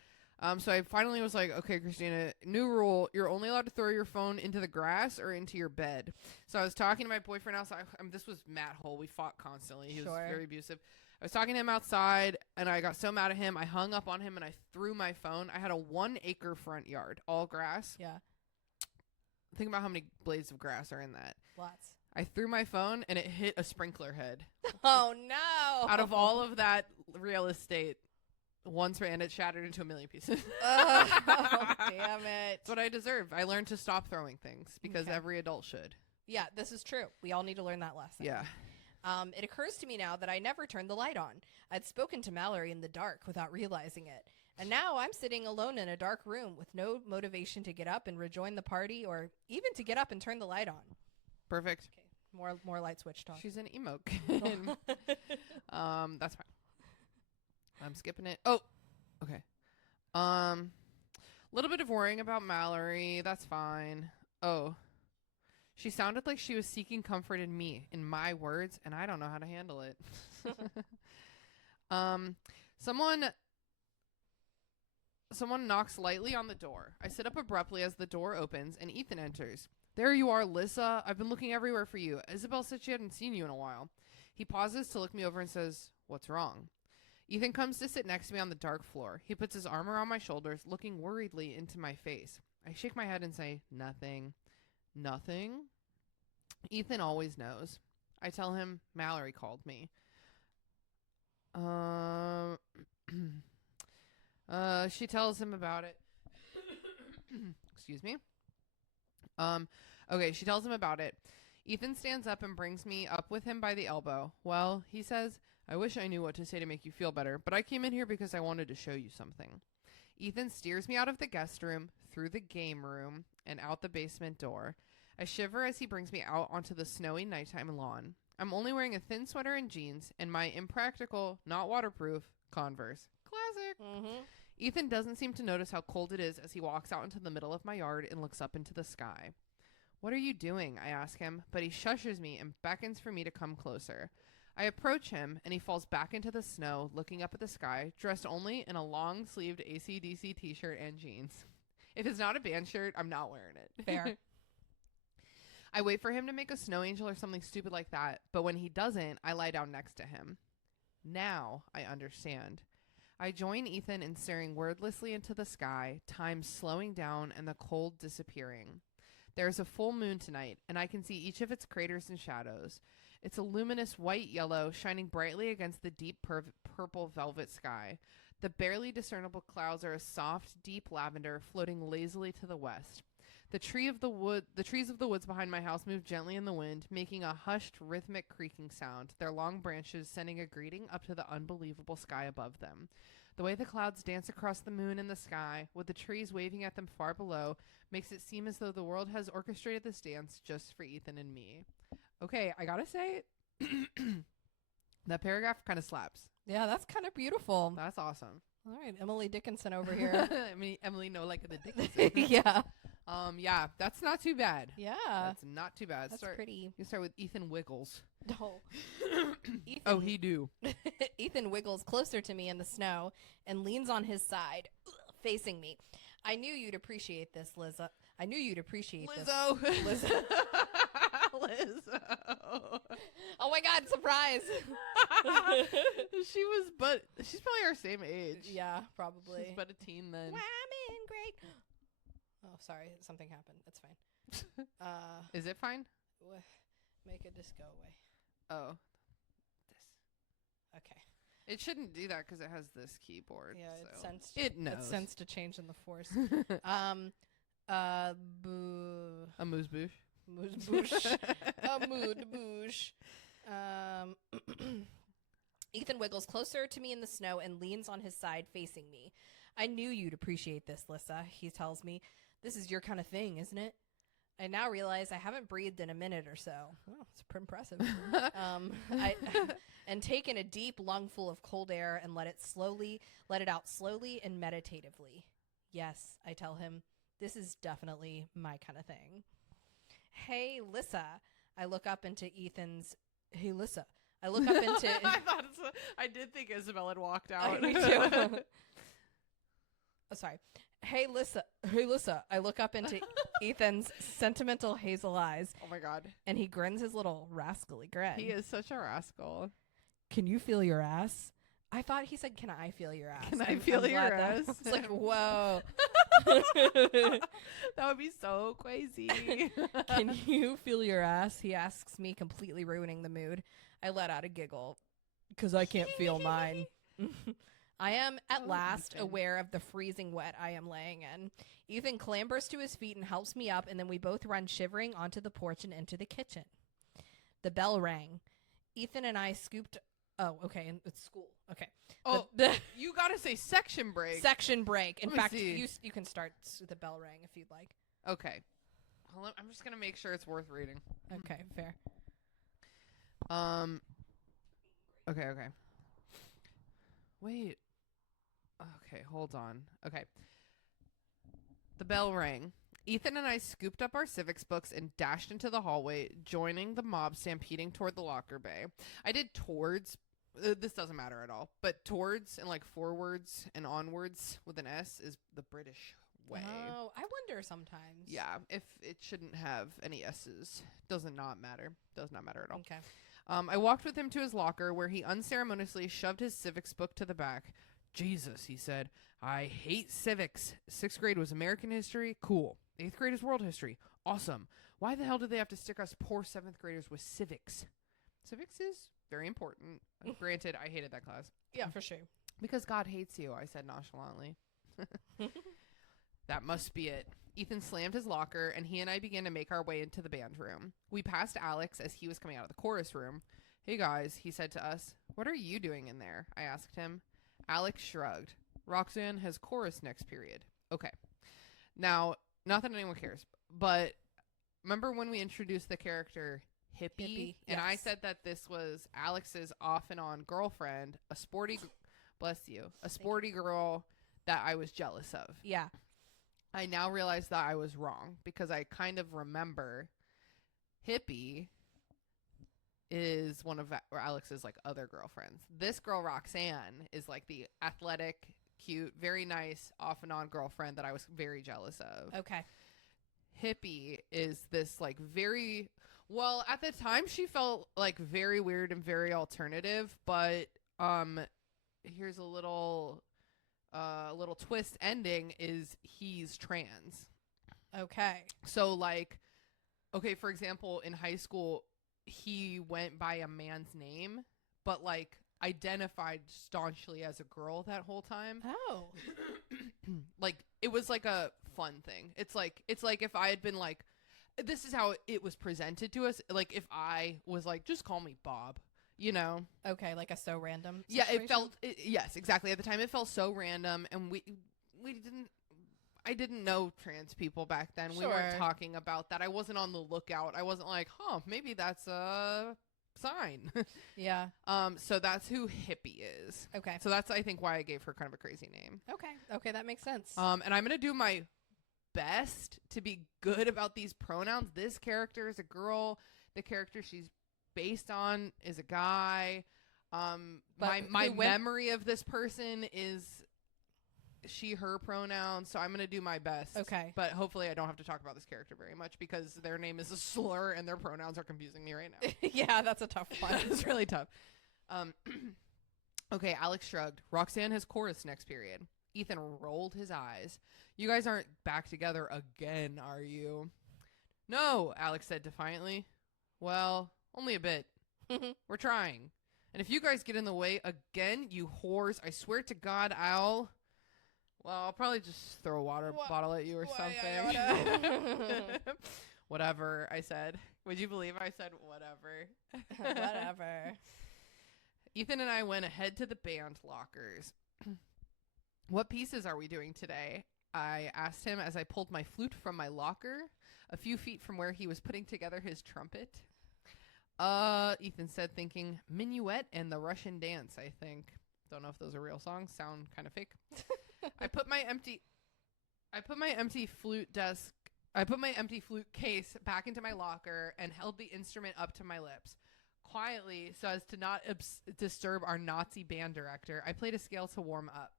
So I finally was like, okay, Christina, new rule. You're only allowed to throw your phone into the grass or into your bed. So I was talking to my boyfriend outside. This was Matt Hole. We fought constantly. He was very abusive. I was talking to him outside, and I got so mad at him. I hung up on him, and I threw my phone. I had a 1-acre front yard, all grass. Yeah. Think about how many blades of grass are in that. Lots. I threw my phone, and it hit a sprinkler head. Oh, no. Out of all of that real estate, and it shattered into 1,000,000 pieces. Oh, damn it. That's what I deserve. I learned to stop throwing things because every adult should. Yeah, this is true. We all need to learn that lesson. Yeah. It occurs to me now that I never turned the light on. I'd spoken to Mallory in the dark without realizing it. And now I'm sitting alone in a dark room with no motivation to get up and rejoin the party or even to get up and turn the light on. Perfect. Okay, more light switch talk. She's an emo kid. That's fine. I'm skipping it. Oh, okay. Little bit of worrying about Mallory. That's fine. Oh. She sounded like she was seeking comfort in me, in my words, and I don't know how to handle it. Someone knocks lightly on the door. I sit up abruptly as the door opens, and Ethan enters. There you are, Lissa. I've been looking everywhere for you. Isabel said she hadn't seen you in a while. He pauses to look me over and says, "What's wrong?" Ethan comes to sit next to me on the dark floor. He puts his arm around my shoulders, looking worriedly into my face. I shake my head and say, "Nothing." "Nothing?" Ethan always knows. I tell him Mallory called me. She tells him about it. Excuse me. Okay, she tells him about it. Ethan stands up and brings me up with him by the elbow. Well, he says, I wish I knew what to say to make you feel better, but I came in here because I wanted to show you something. Ethan steers me out of the guest room, through the game room, and out the basement door. I shiver as he brings me out onto the snowy nighttime lawn. I'm only wearing a thin sweater and jeans, and my impractical, not waterproof, Converse. Classic. Mm-hmm. Ethan doesn't seem to notice how cold it is as he walks out into the middle of my yard and looks up into the sky. What are you doing? I ask him, but he shushes me and beckons for me to come closer. I approach him, and he falls back into the snow, looking up at the sky, dressed only in a long-sleeved AC/DC t-shirt and jeans. If it's not a band shirt, I'm not wearing it. Fair. I wait for him to make a snow angel or something stupid like that, but when he doesn't, I lie down next to him. Now I understand. I join Ethan in staring wordlessly into the sky, time slowing down and the cold disappearing. There is a full moon tonight, and I can see each of its craters and shadows. It's a luminous white-yellow, shining brightly against the deep purple velvet sky. The barely discernible clouds are a soft, deep lavender floating lazily to the west. The trees of the woods behind my house move gently in the wind, making a hushed, rhythmic creaking sound, their long branches sending a greeting up to the unbelievable sky above them. The way the clouds dance across the moon and the sky, with the trees waving at them far below, makes it seem as though the world has orchestrated this dance just for Ethan and me. Okay, I gotta say, that paragraph kind of slaps. Yeah, that's kind of beautiful. That's awesome. All right, Emily Dickinson over here. Emily no like the Dickinson. Yeah. Yeah, that's not too bad. Yeah. That's not too bad. That's pretty. You start with Ethan Wiggles. No. Ethan, Oh, he do. Ethan wiggles closer to me in the snow and leans on his side, facing me. I knew you'd appreciate this, Lizzo. I knew you'd appreciate Lizzo. this. Lizzo. Lizzo. Oh my God, surprise. She's probably our same age. Yeah, probably. She's but a teen then. Women great. Oh, sorry. Something happened. That's fine. Is it fine? Make it just go away. Oh. Okay. It shouldn't do that because it has this keyboard. Yeah, so. it knows. It sensed a change in the force. A moose boosh. Moose boosh. A mood boosh. Ethan wiggles closer to me in the snow and leans on his side, facing me. I knew you'd appreciate this, Lissa, he tells me. This is your kind of thing, isn't it? I now realize I haven't breathed in a minute or so. Oh, it's pretty impressive. And taken a deep lungful of cold air and let it out slowly and meditatively. Yes, I tell him, this is definitely my kind of thing. Hey, Lissa. I look up into Ethan's. Hey, Lissa. I look up into. I did think Isabel had walked out. Me too. sorry. Hey, Lissa. Hey, Lissa. I look up into Ethan's sentimental hazel eyes, Oh my God. and he grins his little rascally grin. He is such a rascal. Can you feel your ass? I thought he said, can I feel your ass? Can I feel glad your that- ass? I was like, whoa. That would be so crazy. Can you feel your ass? He asks me, completely ruining the mood. I let out a giggle because I can't feel mine. I am at Oh, last Ethan. aware of the freezing wet I am laying in. Ethan clambers to his feet and helps me up, and then we both run shivering onto the porch and into the kitchen. The bell rang. Ethan and I scooped. Oh, okay. And it's school. Okay. Oh, The you gotta say section break. section break. In Let me fact, see. you can start the bell rang if you'd like. Okay. Hold on, I'm just gonna make sure it's worth reading. Okay, fair. Okay. Wait. Okay, hold on. Okay. The bell rang. Ethan and I scooped up our civics books and dashed into the hallway, joining the mob stampeding toward the locker bay. I did towards. This doesn't matter at all, but towards and like forwards and onwards with an S is the British way. Oh, I wonder sometimes. Yeah, if it shouldn't have any S's. Does not matter. Does not matter at all. Okay. I walked with him to his locker where he unceremoniously shoved his civics book to the back. Jesus, he said, I hate civics. 6th grade was American history. Cool. 8th grade is world history. Awesome. Why the hell did they have to stick us poor 7th graders with civics? Civics is very important. Granted, I hated that class. Yeah, for sure. Because God hates you, I said nonchalantly. That must be it. Ethan slammed his locker, and he and I began to make our way into the band room. We passed Alex as he was coming out of the chorus room. Hey guys, he said to us. What are you doing in there? I asked him. Alex shrugged. Roxanne has chorus next period. Okay. Now, not that anyone cares, but remember when we introduced the character Hippie? And I yes. said that this was Alex's off and on girlfriend, a sporty, bless you, a sporty girl that I was jealous of. Yeah. I now realize that I was wrong because I kind of remember Hippie is one of Alex's like other girlfriends. This girl Roxanne is like the athletic, cute, very nice off and on girlfriend that I was very jealous of. Okay. Hippie is this like very well at the time she felt like very weird and very alternative, but here's a little twist ending is he's trans. Okay. So like okay, for example, in high school he went by a man's name but like identified staunchly as a girl that whole time. Oh. Like it was like a fun thing. It's like if I had been like this is how it was presented to us, like if I was like just call me Bob, you know. Okay, like a so random Yeah, situation? it felt yes, exactly. At the time it felt so random and I didn't know trans people back then. We weren't Sure. talking about that. I wasn't on the lookout. I wasn't like, "Huh, maybe that's a sign." Yeah. So that's who Hippie is. Okay. So that's I think why I gave her kind of a crazy name. Okay, that makes sense. And I'm going to do my best to be good about these pronouns. This character is a girl. The character she's based on is a guy. But My who went- memory of this person is she, her pronouns. So I'm going to do my best. Okay. But hopefully I don't have to talk about this character very much because their name is a slur and their pronouns are confusing me right now. Yeah, that's a tough one. It's really tough. Okay, Alex shrugged. Roxanne has chorus next period. Ethan rolled his eyes. You guys aren't back together again, are you? No, Alex said defiantly. Well, only a bit. We're trying. And if you guys get in the way again, you whores, I swear to God, I'll probably just throw a water bottle at you or something. Whatever, I said. Would you believe I said whatever? Whatever. Ethan and I went ahead to the band lockers. What pieces are we doing today? I asked him as I pulled my flute from my locker, a few feet from where he was putting together his trumpet. Ethan said, thinking, Minuet and the Russian Dance, I think. Don't know if those are real songs. Sound kind of fake. I put my empty flute case back into my locker and held the instrument up to my lips. Quietly, so as to not disturb our Nazi band director, I played a scale to warm up.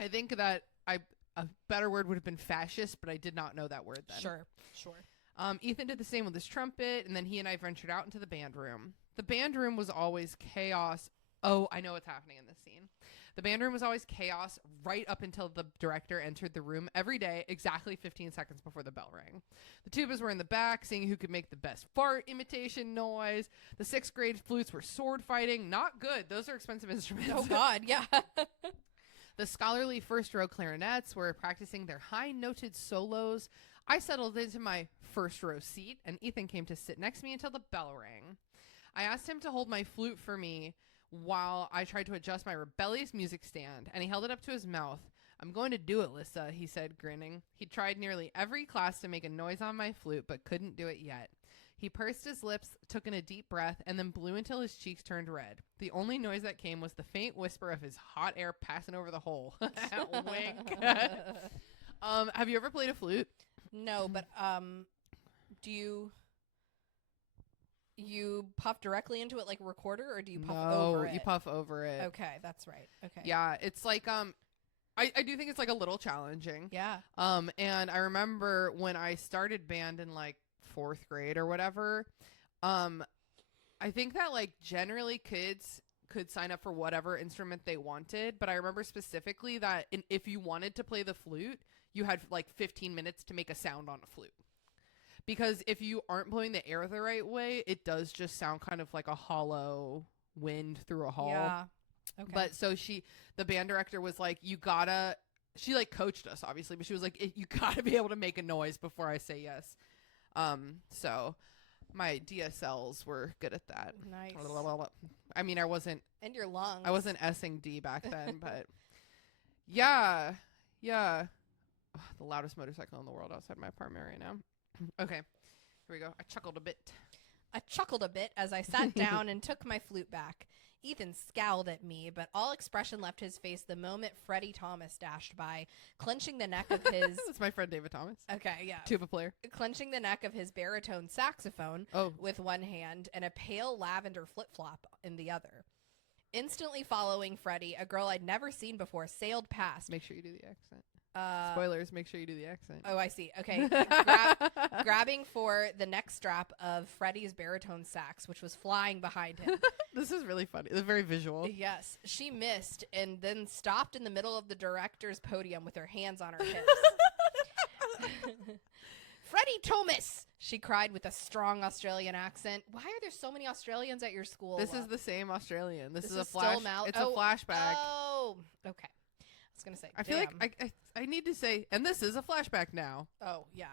I think that a better word would have been fascist, but I did not know that word then. Sure. Ethan did the same with his trumpet, and then he and I ventured out into the band room. The band room was always chaos. Oh, I know what's happening in this scene. The band room was always chaos right up until the director entered the room every day, exactly 15 seconds before the bell rang. The tubas were in the back, seeing who could make the best fart imitation noise. The 6th grade flutes were sword fighting. Not good. Those are expensive instruments. Oh, God, yeah. The scholarly first row clarinets were practicing their high-noted solos. I settled into my first row seat, and Ethan came to sit next to me until the bell rang. I asked him to hold my flute for me while I tried to adjust my rebellious music stand, and he held it up to his mouth. I'm going to do it, Lissa, he said, grinning. He tried nearly every class to make a noise on my flute, but couldn't do it yet. He pursed his lips, took in a deep breath, and then blew until his cheeks turned red. The only noise that came was the faint whisper of his hot air passing over the hole. Wink. Have you ever played a flute? No, but do you puff directly into it like a recorder, or do you puff over it? No, you puff over it. Okay, that's right. Okay. Yeah, it's like I do think it's like a little challenging. Yeah. And I remember when I started band in like 4th grade or whatever, I think that like generally kids could sign up for whatever instrument they wanted, but I remember specifically that if you wanted to play the flute, you had like 15 minutes to make a sound on a flute. Because if you aren't blowing the air the right way, it does just sound kind of like a hollow wind through a hall. Yeah. Okay. But so the band director was like, she like coached us obviously, but she was like, you gotta be able to make a noise before I say yes. So my DSLs were good at that. Nice. I mean, I wasn't And your lungs. I wasn't S-ing D back then, but yeah. Ugh, the loudest motorcycle in the world outside my apartment right now. Okay, here we go. I chuckled a bit as I sat down and took my flute back. Ethan scowled at me, but all expression left his face the moment Freddie Thomas dashed by, clenching the neck of his... That's my friend David Thomas. Okay, yeah. Tuba player. Clenching the neck of his baritone saxophone with one hand and a pale lavender flip-flop in the other. Instantly following Freddie, a girl I'd never seen before sailed past. Make sure you do the accent. Spoilers, make sure you do the accent. Oh, I see. Okay. Grabbing for the neck strap of Freddie's baritone sax, which was flying behind him. This is really funny. It's very visual. Yes. She missed and then stopped in the middle of the director's podium with her hands on her hips. Freddie Thomas, she cried with a strong Australian accent. Why are there so many Australians at your school? This is the same Australian. This is a still it's a flashback. Oh, okay. I was going to say, I feel like I need to say, and this is a flashback now. Oh, yeah.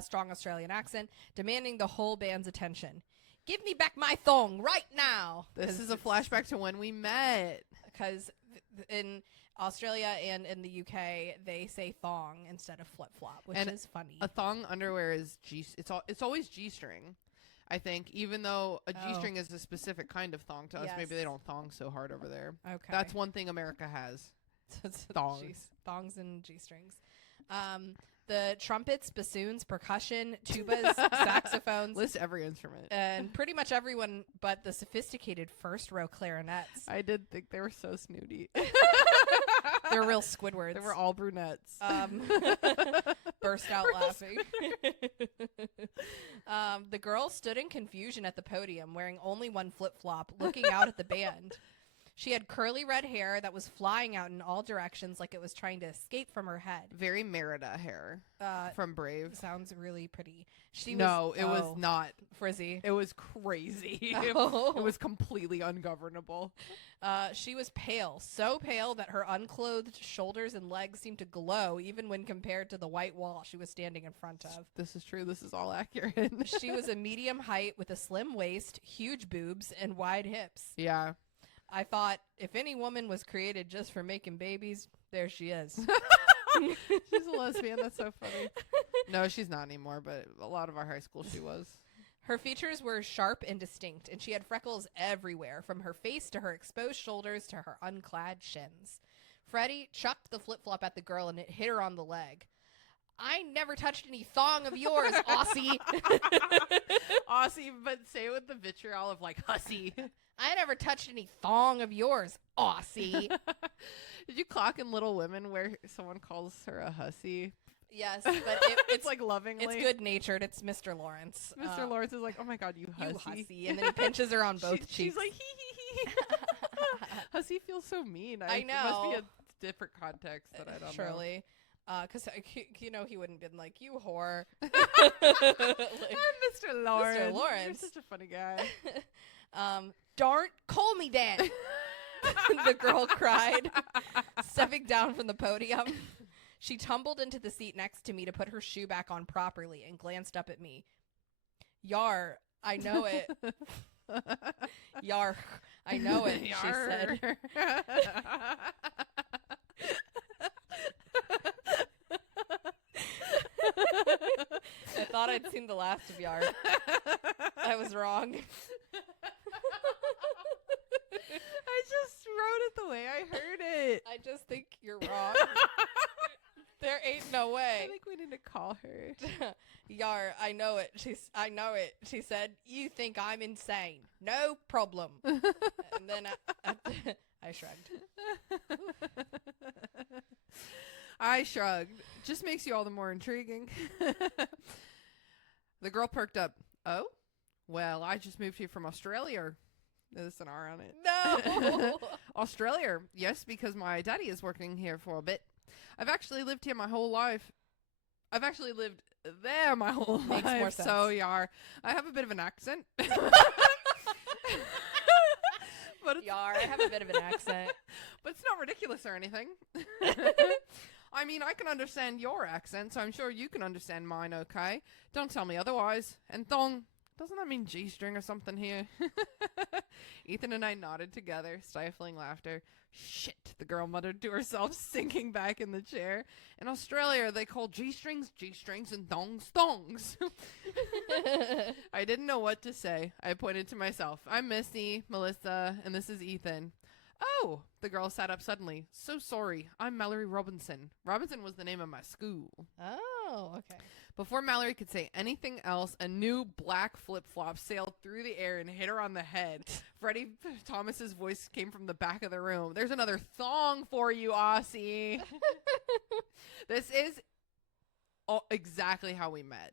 Strong Australian accent, demanding the whole band's attention. Give me back my thong right now. This is a flashback to when we met. Because in Australia and in the UK, they say thong instead of flip-flop, which is funny. A thong underwear is it's always G-string. I think, even though a G-string is a specific kind of thong to us, maybe they don't thong so hard over there. Okay. That's one thing America has. Thongs. Thongs and G-strings. The trumpets, bassoons, percussion, tubas, saxophones. List every instrument. And pretty much everyone but the sophisticated first row clarinets. I did think they were so snooty. They're real Squidwards. They were all brunettes. Burst out laughing. The girl stood in confusion at the podium, wearing only one flip-flop, looking out at the band. She had curly red hair that was flying out in all directions like it was trying to escape from her head. Very Merida hair from Brave. Sounds really pretty. It was not. Frizzy. It was crazy. Oh. It was completely ungovernable. She was pale, so pale that her unclothed shoulders and legs seemed to glow even when compared to the white wall she was standing in front of. This is true. This is all accurate. She was a medium height with a slim waist, huge boobs, and wide hips. Yeah. I thought, if any woman was created just for making babies, there she is. She's a lesbian. That's so funny. No, she's not anymore, but a lot of our high school she was. Her features were sharp and distinct, and she had freckles everywhere, from her face to her exposed shoulders to her unclad shins. Freddie chucked the flip-flop at the girl, and it hit her on the leg. I never touched any thong of yours, Aussie. Aussie, but say it with the vitriol of like hussy. I never touched any thong of yours, Aussie. Did you clock in Little Women where someone calls her a hussy? Yes, but It's like lovingly. It's good natured. It's Mr. Lawrence. Mr. Lawrence is like, oh my god, you hussy. You hussy. And then he pinches her on both cheeks. She's like, hee hee hee. Hussy feels so mean. I know. It must be a different context that I don't know. Surely. Because, he wouldn't have been like, you whore. I'm Mr. Lawrence. Mr. Lawrence. You're such a funny guy. Darn, call me Dan. The girl cried, stepping down from the podium. She tumbled into the seat next to me to put her shoe back on properly and glanced up at me. Yarh, I know it. Yarh, I know it, she said. I thought I'd seen the last of Yarh. I was wrong. I just wrote it the way I heard it. I just think you're wrong. There ain't no way. I think we need to call her. Yarh, I know it. I know it. She said, you think I'm insane. No problem. And then I shrugged. I shrugged. Just makes you all the more intriguing. The girl perked up. Oh? Well, I just moved here from Australia. There's an R on it. No. Australia. Yes, because my daddy is working here for a bit. I've actually lived here my whole life. I've actually lived there my whole Makes life. more sense. So, Yarh, I have a bit of an accent. But it's, Yarh, I have a bit of an accent. but it's not ridiculous or anything. I mean, I can understand your accent, so I'm sure you can understand mine, okay? Don't tell me otherwise. And thong, doesn't that mean G-string or something here? Ethan and I nodded together, stifling laughter. Shit, the girl muttered to herself, sinking back in the chair. In Australia, they call G-strings G-strings and thongs thongs. I didn't know what to say. I pointed to myself. I'm Misty, Melissa, and this is Ethan. Oh, the girl sat up suddenly. So sorry. I'm Mallory Robinson. Robinson was the name of my school. Oh, okay. Before Mallory could say anything else, a new black flip-flop sailed through the air and hit her on the head. Freddie Thomas's voice came from the back of the room. There's another thong for you, Aussie. This is exactly how we met.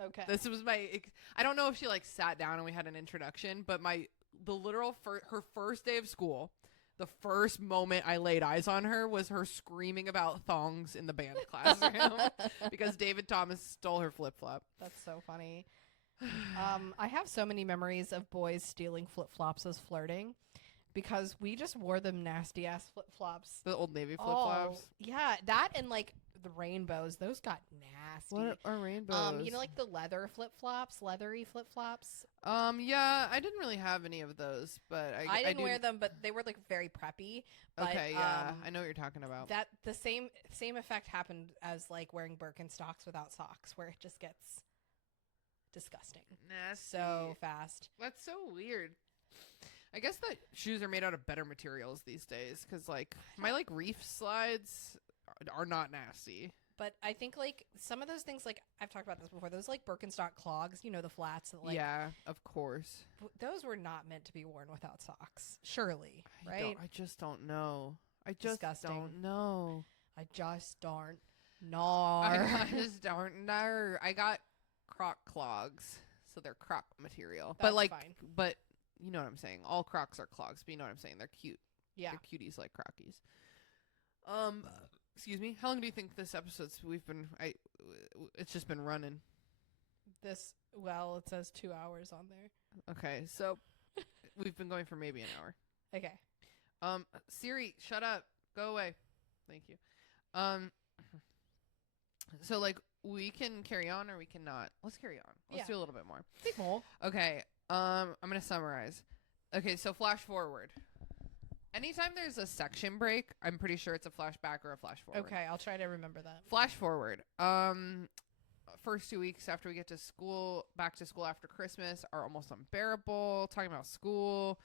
Okay. This was I don't know if she like sat down and we had an introduction, but her first day of school, the first moment I laid eyes on her was her screaming about thongs in the band classroom because David Thomas stole her flip-flop. That's so funny. I have so many memories of boys stealing flip-flops as flirting because we just wore them nasty-ass flip-flops. The Old Navy flip-flops. Oh, yeah, that and like the rainbows, those got nasty. What are rainbows? You know, like the leather flip-flops, leathery flip-flops? Yeah, I didn't really have any of those, but I didn't wear them, but they were like very preppy. But, okay, yeah, I know what you're talking about. That the same effect happened as like wearing Birkenstocks without socks, where it just gets disgusting. Nasty. So fast. That's so weird. I guess that shoes are made out of better materials these days, because like my like reef slides are not nasty. But I think like some of those things, like I've talked about this before, those like Birkenstock clogs, you know, the flats that like yeah, of course. Those were not meant to be worn without socks. Surely, right? I just don't know. I just Disgusting. don't know. I just don't know. I just don't know. I got Croc clogs, so they're Croc material. That's but like, fine. but you know what I'm saying. All Crocs are clogs, but you know what I'm saying. They're cute. Yeah. They're cuties like Crockies. Excuse me. How long do you think this episode's? It's just been running. Well, it says 2 hours on there. Okay, so we've been going for maybe an hour. Okay. Siri, shut up. Go away. Thank you. So like we can carry on or we cannot. Let's carry on. Let's do a little bit more. Think more. Okay. I'm gonna summarize. Okay, so flash forward. Anytime there's a section break, I'm pretty sure it's a flashback or a flash forward. Okay, I'll try to remember that. Flash forward. First 2 weeks after we get to school, back to school after Christmas, are almost unbearable. Talking about school.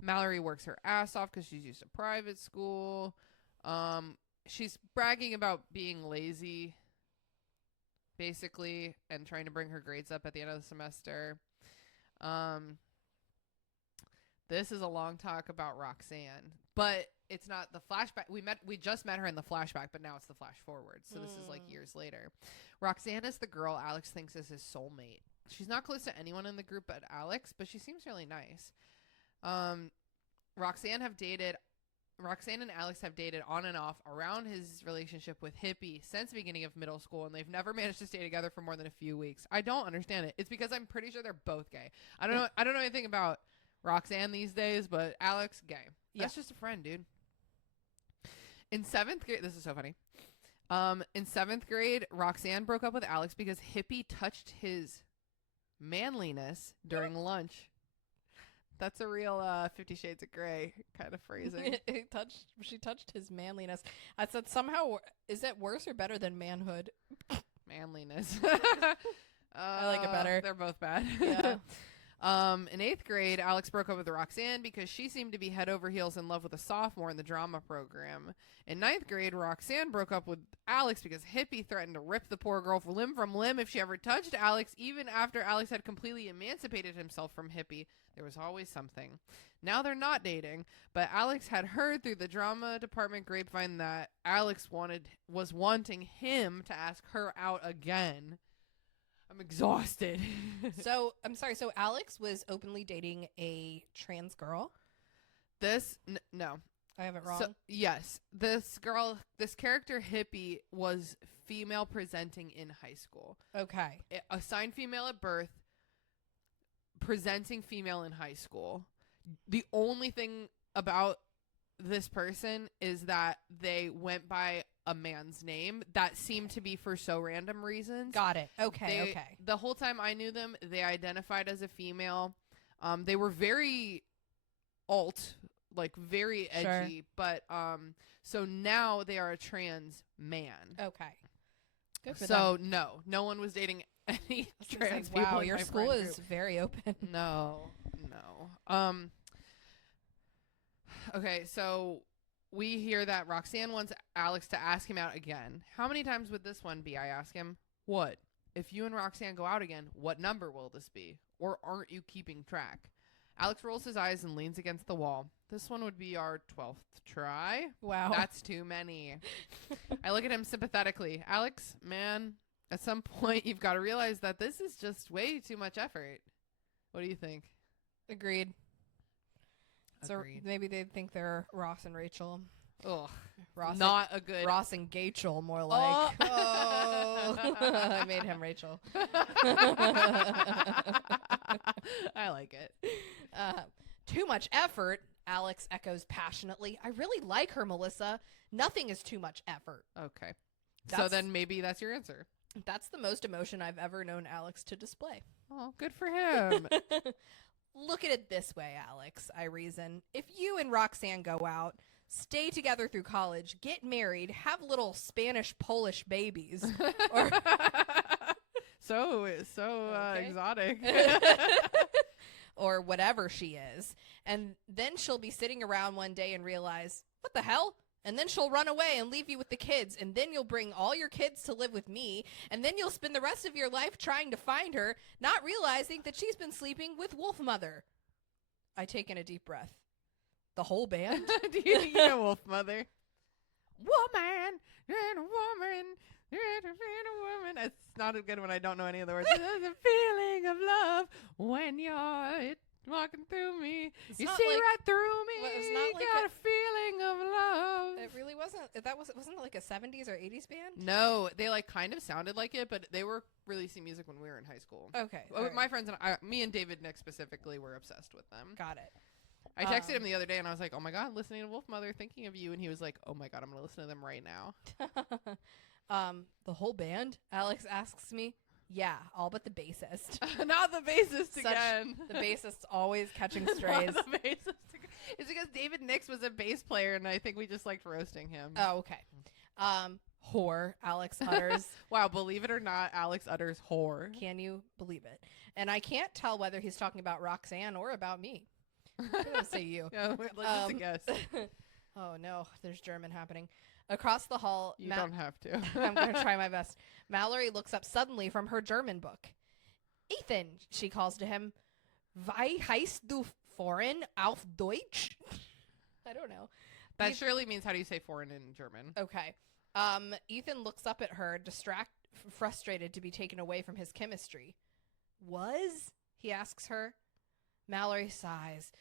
Mallory works her ass off because she's used to private school. She's bragging about being lazy basically, and trying to bring her grades up at the end of the semester. This is a long talk about Roxanne, but it's not the flashback. We just met her in the flashback, but now it's the flash forward. So this is like years later. Roxanne is the girl Alex thinks is his soulmate. She's not close to anyone in the group but Alex, but she seems really nice. Roxanne and Alex have dated on and off around his relationship with Hippie since the beginning of middle school, and they've never managed to stay together for more than a few weeks. I don't understand it. It's because I'm pretty sure they're both gay. I don't know anything about Roxanne these days, but Alex, gay. That's just a friend, dude. In 7th grade, this is so funny. In 7th grade, Roxanne broke up with Alex because Hippie touched his manliness during lunch. That's a real 50 Shades of Grey kind of phrasing. She touched his manliness. I said somehow, is it worse or better than manhood? Manliness. I like it better. They're both bad. Yeah. In 8th grade, Alex broke up with Roxanne because she seemed to be head over heels in love with a sophomore in the drama program. In 9th grade, Roxanne broke up with Alex because Hippie threatened to rip the poor girl limb from limb if she ever touched Alex, even after Alex had completely emancipated himself from Hippie. There was always something. Now they're not dating, but Alex had heard through the drama department grapevine that Alex was wanting him to ask her out again. I'm exhausted. So, I'm sorry. So, Alex was openly dating a trans girl? No. I have it wrong? So, yes. This character, Hippie, was female presenting in high school. Okay. Assigned female at birth, presenting female in high school. The only thing about this person is that they went by a man's name that seemed to be for so random reasons. Got it. Okay. The whole time I knew them, they identified as a female. They were very alt, like very edgy, Sure. but so now they are a trans man. Okay. Good for So them. no one was dating any trans Wow, people. in your my school friend is group. very open. No. Okay, so we hear that Roxanne wants Alex to ask him out again. How many times would this one be? I ask him. What? If you and Roxanne go out again, what number will this be? Or aren't you keeping track? Alex rolls his eyes and leans against the wall. This one would be our 12th try. Wow. That's too many. I look at him sympathetically. Alex, man, at some point you've got to realize that this is just way too much effort. What do you think? Agreed. So Agreed. maybe they think they're Ross and Rachel. Ugh. Ross Not a good. Ross and Gachel, more like. Oh. I made him Rachel. I like it. Too much effort, Alex echoes passionately. I really like her, Melissa. Nothing is too much effort. Okay. So That's- then maybe that's your answer. That's the most emotion I've ever known Alex to display. Oh, good for him. Look at it this way, Alex, I reason. If you and Roxanne go out, stay together through college, get married, have little Spanish-Polish babies, or so Okay. exotic. or whatever she is, and then she'll be sitting around one day and realize, what the hell? And then she'll run away and leave you with the kids, and then you'll bring all your kids to live with me, and then you'll spend the rest of your life trying to find her, not realizing that she's been sleeping with Wolf Mother. I take in a deep breath. The whole band? Do you know Wolf Mother? Woman, you're a woman, you're a woman. It's not as good when I don't know any of the words. There's a feeling of love when you're walking through me. It's You not see like- right through me. Well, it's not like got a feeling of love. It really wasn't. Wasn't it like a 70s or 80s band? No, they like kind of sounded like it, but they were releasing music when we were in high school. Okay. Well, all right. my friends and me and David Nick specifically were obsessed with them. Got it. I texted him the other day and I was like, "Oh my god, listening to Wolf Mother, thinking of you," and he was like, "Oh my god, I'm gonna listen to them right now." The whole band? Alex asks me. Yeah, all but the bassist. Not the bassist Such- again. The bassist's always catching strays. Not the bassist again. It's because David Nix was a bass player, and I think we just liked roasting him. Oh, okay. Whore, Alex utters. Wow, believe it or not, Alex utters whore. Can you believe it? And I can't tell whether he's talking about Roxanne or about me. I'm gonna say you. Yeah, let's just a guess. Oh no, there's German happening. Across the hall, You don't have to. I'm going to try my best. Mallory looks up suddenly from her German book. Ethan, she calls to him. Wie heißt du foreign auf Deutsch? I don't know. That surely means how do you say foreign in German? Okay. Ethan looks up at her, frustrated to be taken away from his chemistry. Was? He asks her. Mallory sighs.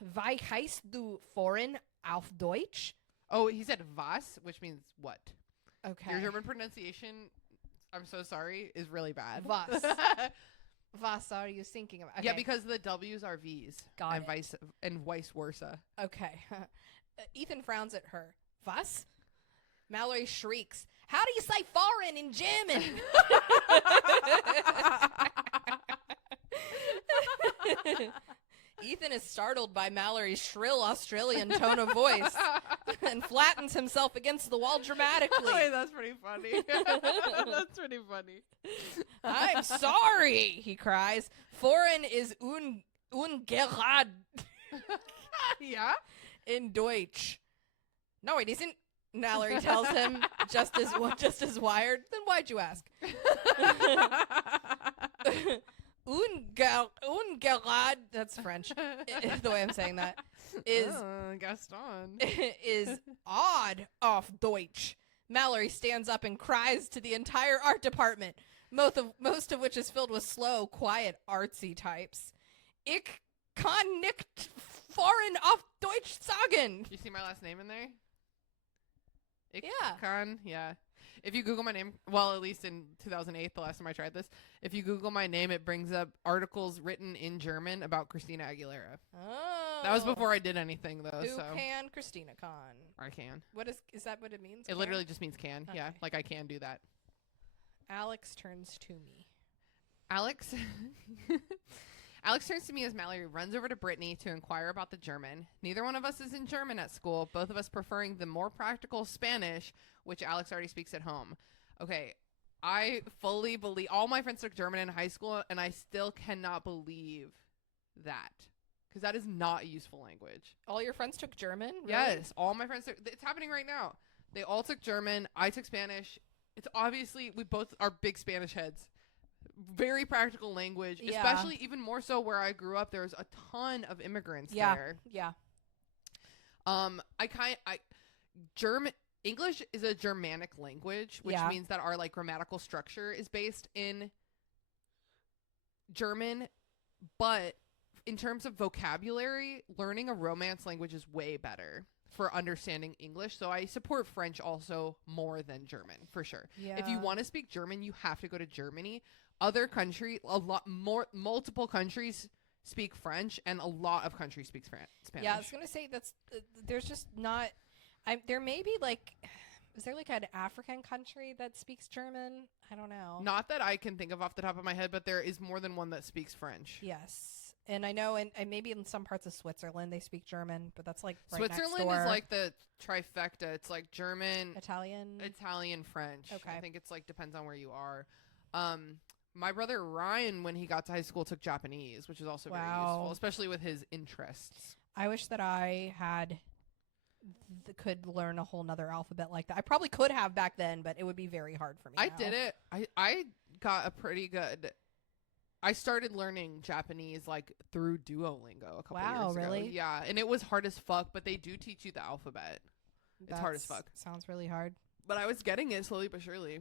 Wie heißt du foreign auf Deutsch? Oh, he said was, which means what? Okay. Your German pronunciation, I'm so sorry, is really bad. Was. Was are you thinking about? Okay. Yeah, because the W's are V's. Got and it. Vice versa. Okay. Ethan frowns at her. Was? Mallory shrieks. How do you say foreign in German? Ethan is startled by Mallory's shrill Australian tone of voice and flattens himself against the wall dramatically. Wait, that's pretty funny. That's pretty funny. I'm sorry, he cries. Foreign is ungerad Yeah? in Deutsch. No, it isn't. Mallory tells him, just as wired. Then why'd you ask? Ungerad, that's French, the way I'm saying that, is Gaston. is odd auf Deutsch. Mallory stands up and cries to the entire art department, most of which is filled with slow, quiet, artsy types. Ich kann nicht foreign auf Deutsch sagen. You see my last name in there? Yeah. Khan, yeah. If you Google my name, well, at least in 2008, the last time I tried this, if you Google my name, it brings up articles written in German about Christina Aguilera. Oh. That was before I did anything, though. Who so can Christina Khan? I can. What is that what it means? It Can? literally just means can. Yeah, Okay. like I can do that. Alex turns to me. Alex Alex turns to me as Mallory runs over to Brittany to inquire about the German. Neither one of us is in German at school, both of us preferring the more practical Spanish, which Alex already speaks at home. Okay, I fully believe all my friends took German in high school, and I still cannot believe that. Because that is not a useful language. All your friends took German? Really? Yes, all my friends took, it's happening right now. They all took German. I took Spanish. It's obviously, we both are big Spanish heads. Very practical language, Yeah. especially even more so where I grew up. There was a ton of immigrants there. Yeah. English is a Germanic language, which Yeah. means that our like grammatical structure is based in German, but in terms of vocabulary, learning a Romance language is way better for understanding English. So I support French also more than German, for sure. Yeah. If you want to speak German, you have to go to Germany. Other country, multiple countries speak French, and a lot of countries speak Spanish. Yeah, I was gonna say that's there's just not. There may be like, is there like an African country that speaks German? I don't know. Not that I can think of off the top of my head, but there is more than one that speaks French. Yes, and I know, and maybe in some parts of Switzerland they speak German, but that's like right Switzerland next door. is like the trifecta. It's like German, Italian. Italian, French. Okay. I think it's like depends on where you are. My brother Ryan, when he got to high school, took Japanese, which is also very useful, especially with his interests. I wish that I had could learn a whole nother alphabet like that. I probably could have back then, but it would be very hard for me. I now. did it. I got a pretty good. I started learning Japanese like through Duolingo a couple years ago. Really? Yeah, and it was hard as fuck, but they do teach you the alphabet. It's hard as fuck. Sounds really hard. But I was getting it slowly but surely.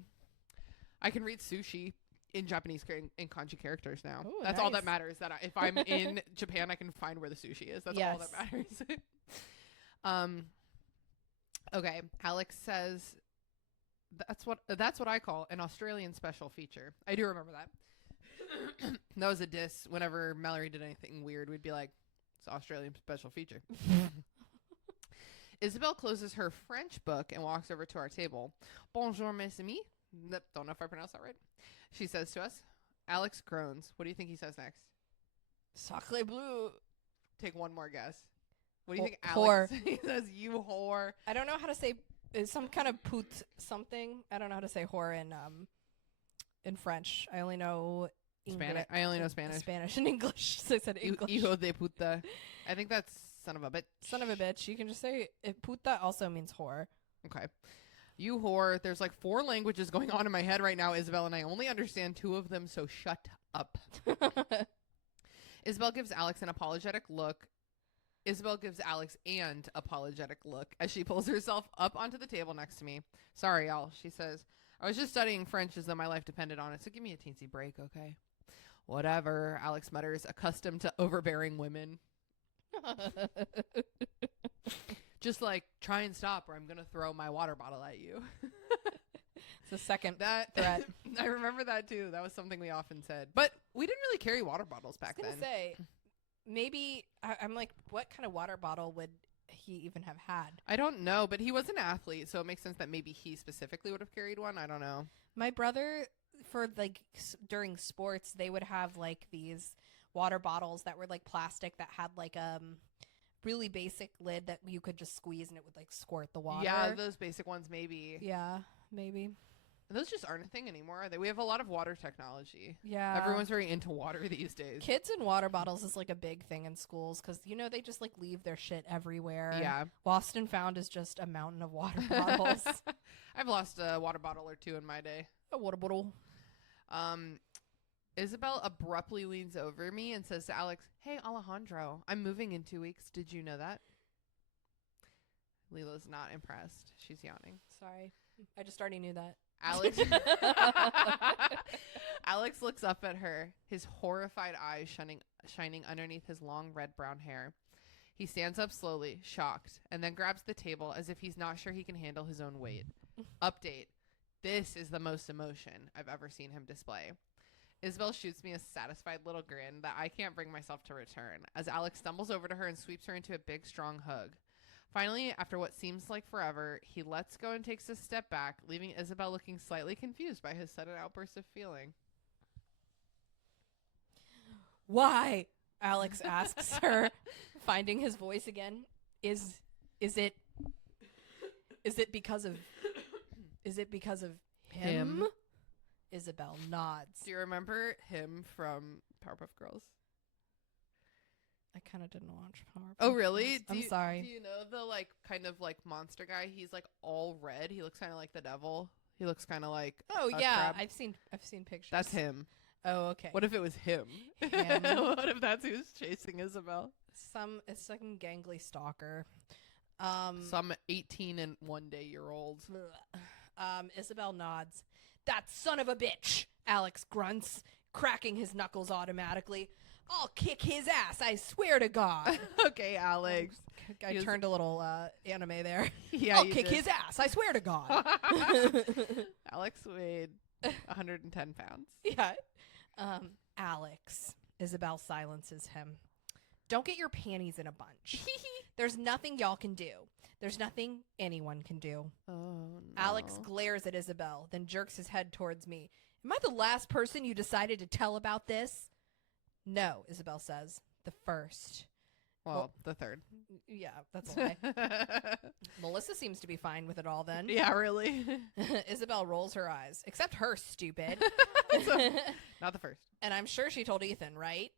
I can read sushi in Japanese in kanji characters now. Ooh, That's all that nice. matters. That if I'm in Japan, I can find where the sushi is. That's all that matters. Okay. Alex says that's what I call an Australian special feature. I do remember that. That was a diss. Whenever Mallory did anything weird, we'd be like, "It's an Australian special feature." Isabel closes her French book and walks over to our table. Bonjour, mes amis. Don't know if I pronounced that right. She says to us. Alex groans. What do you think he says next? Sacre bleu. Take one more guess. What do you think Whore. Alex he says? You whore. I don't know how to say some kind of put something. I don't know how to say whore in French. I only know Spanish. I only know Spanish. Spanish and English. So I said English. Hijo de puta. I think that's son of a bitch. Son of a bitch. You can just say puta also means whore. Okay. You whore. There's like 4 languages going on in my head right now, Isabel, and I only understand 2 of them, so shut up. Isabel gives Alex an apologetic look. Isabel gives Alex an apologetic look as she pulls herself up onto the table next to me. Sorry, y'all, she says. I was just studying French as though my life depended on it, so give me a teensy break, okay? Whatever, Alex mutters, accustomed to overbearing women. Just like, try and stop or I'm going to throw my water bottle at you. It's the second That threat. I remember that too. That was something we often said. But we didn't really carry water bottles back I was then. gonna say, maybe I'm like, what kind of water bottle would he even have had? I don't know, but he was an athlete, so it makes sense that maybe he specifically would have carried one. I don't know. My brother, for like during sports, they would have like these water bottles that were like plastic that had like really basic lid that you could just squeeze and it would like squirt the water. Yeah, those basic ones maybe. Yeah, maybe. Those just aren't a thing anymore, are they? We have a lot of water technology. Yeah. Everyone's very into water these days. Kids and water bottles is like a big thing in schools because, you know, they just like leave their shit everywhere. Yeah. Lost and found is just a mountain of water bottles. I've lost a water bottle or 2 in my day. A water bottle. Isabel abruptly leans over me and says to Alex, "Hey, Alejandro, I'm moving in 2 weeks. Did you know that?" Lila's not impressed. She's yawning. Sorry. I just already knew that. Alex Alex looks up at her, his horrified eyes shining underneath his long red-brown hair. He stands up slowly, shocked, and then grabs the table as if he's not sure he can handle his own weight. Update. This is the most emotion I've ever seen him display. Isabel shoots me a satisfied little grin that I can't bring myself to return as Alex stumbles over to her and sweeps her into a big, strong hug. Finally, after what seems like forever, he lets go and takes a step back, leaving Isabel looking slightly confused by his sudden outburst of feeling. Why? Alex asks her, finding his voice again. Is it because of him? Isabel nods. Do you remember him from Powerpuff Girls? I kind of didn't watch Powerpuff. Oh, really? I'm sorry. Do you know the like kind of like monster guy? He's like all red. He looks kind of like the devil. He looks kind of like Oh a yeah, crab. I've seen pictures. That's him. Oh, okay. What if it was him? Him? What if that's who's chasing Isabel? It's some gangly stalker. Some 18 and 1 day year old. Isabel nods. That son of a bitch, Alex grunts, cracking his knuckles automatically. I'll kick his ass, I swear to God. Okay, Alex. I turned a little anime there. Yeah, I'll you kick did. his ass, I swear to God. Alex weighed 110 pounds. Yeah. Alex. Isabel silences him. Don't get your panties in a bunch. There's nothing y'all can do. There's nothing anyone can do. Oh, no. Alex glares at Isabel, then jerks his head towards me. Am I the last person you decided to tell about this? No, Isabel says. The first. Well, the third. Yeah, that's a lie. Melissa seems to be fine with it all then. Yeah, really. Isabel rolls her eyes. Except her, stupid. Not the first. And I'm sure she told Ethan, right?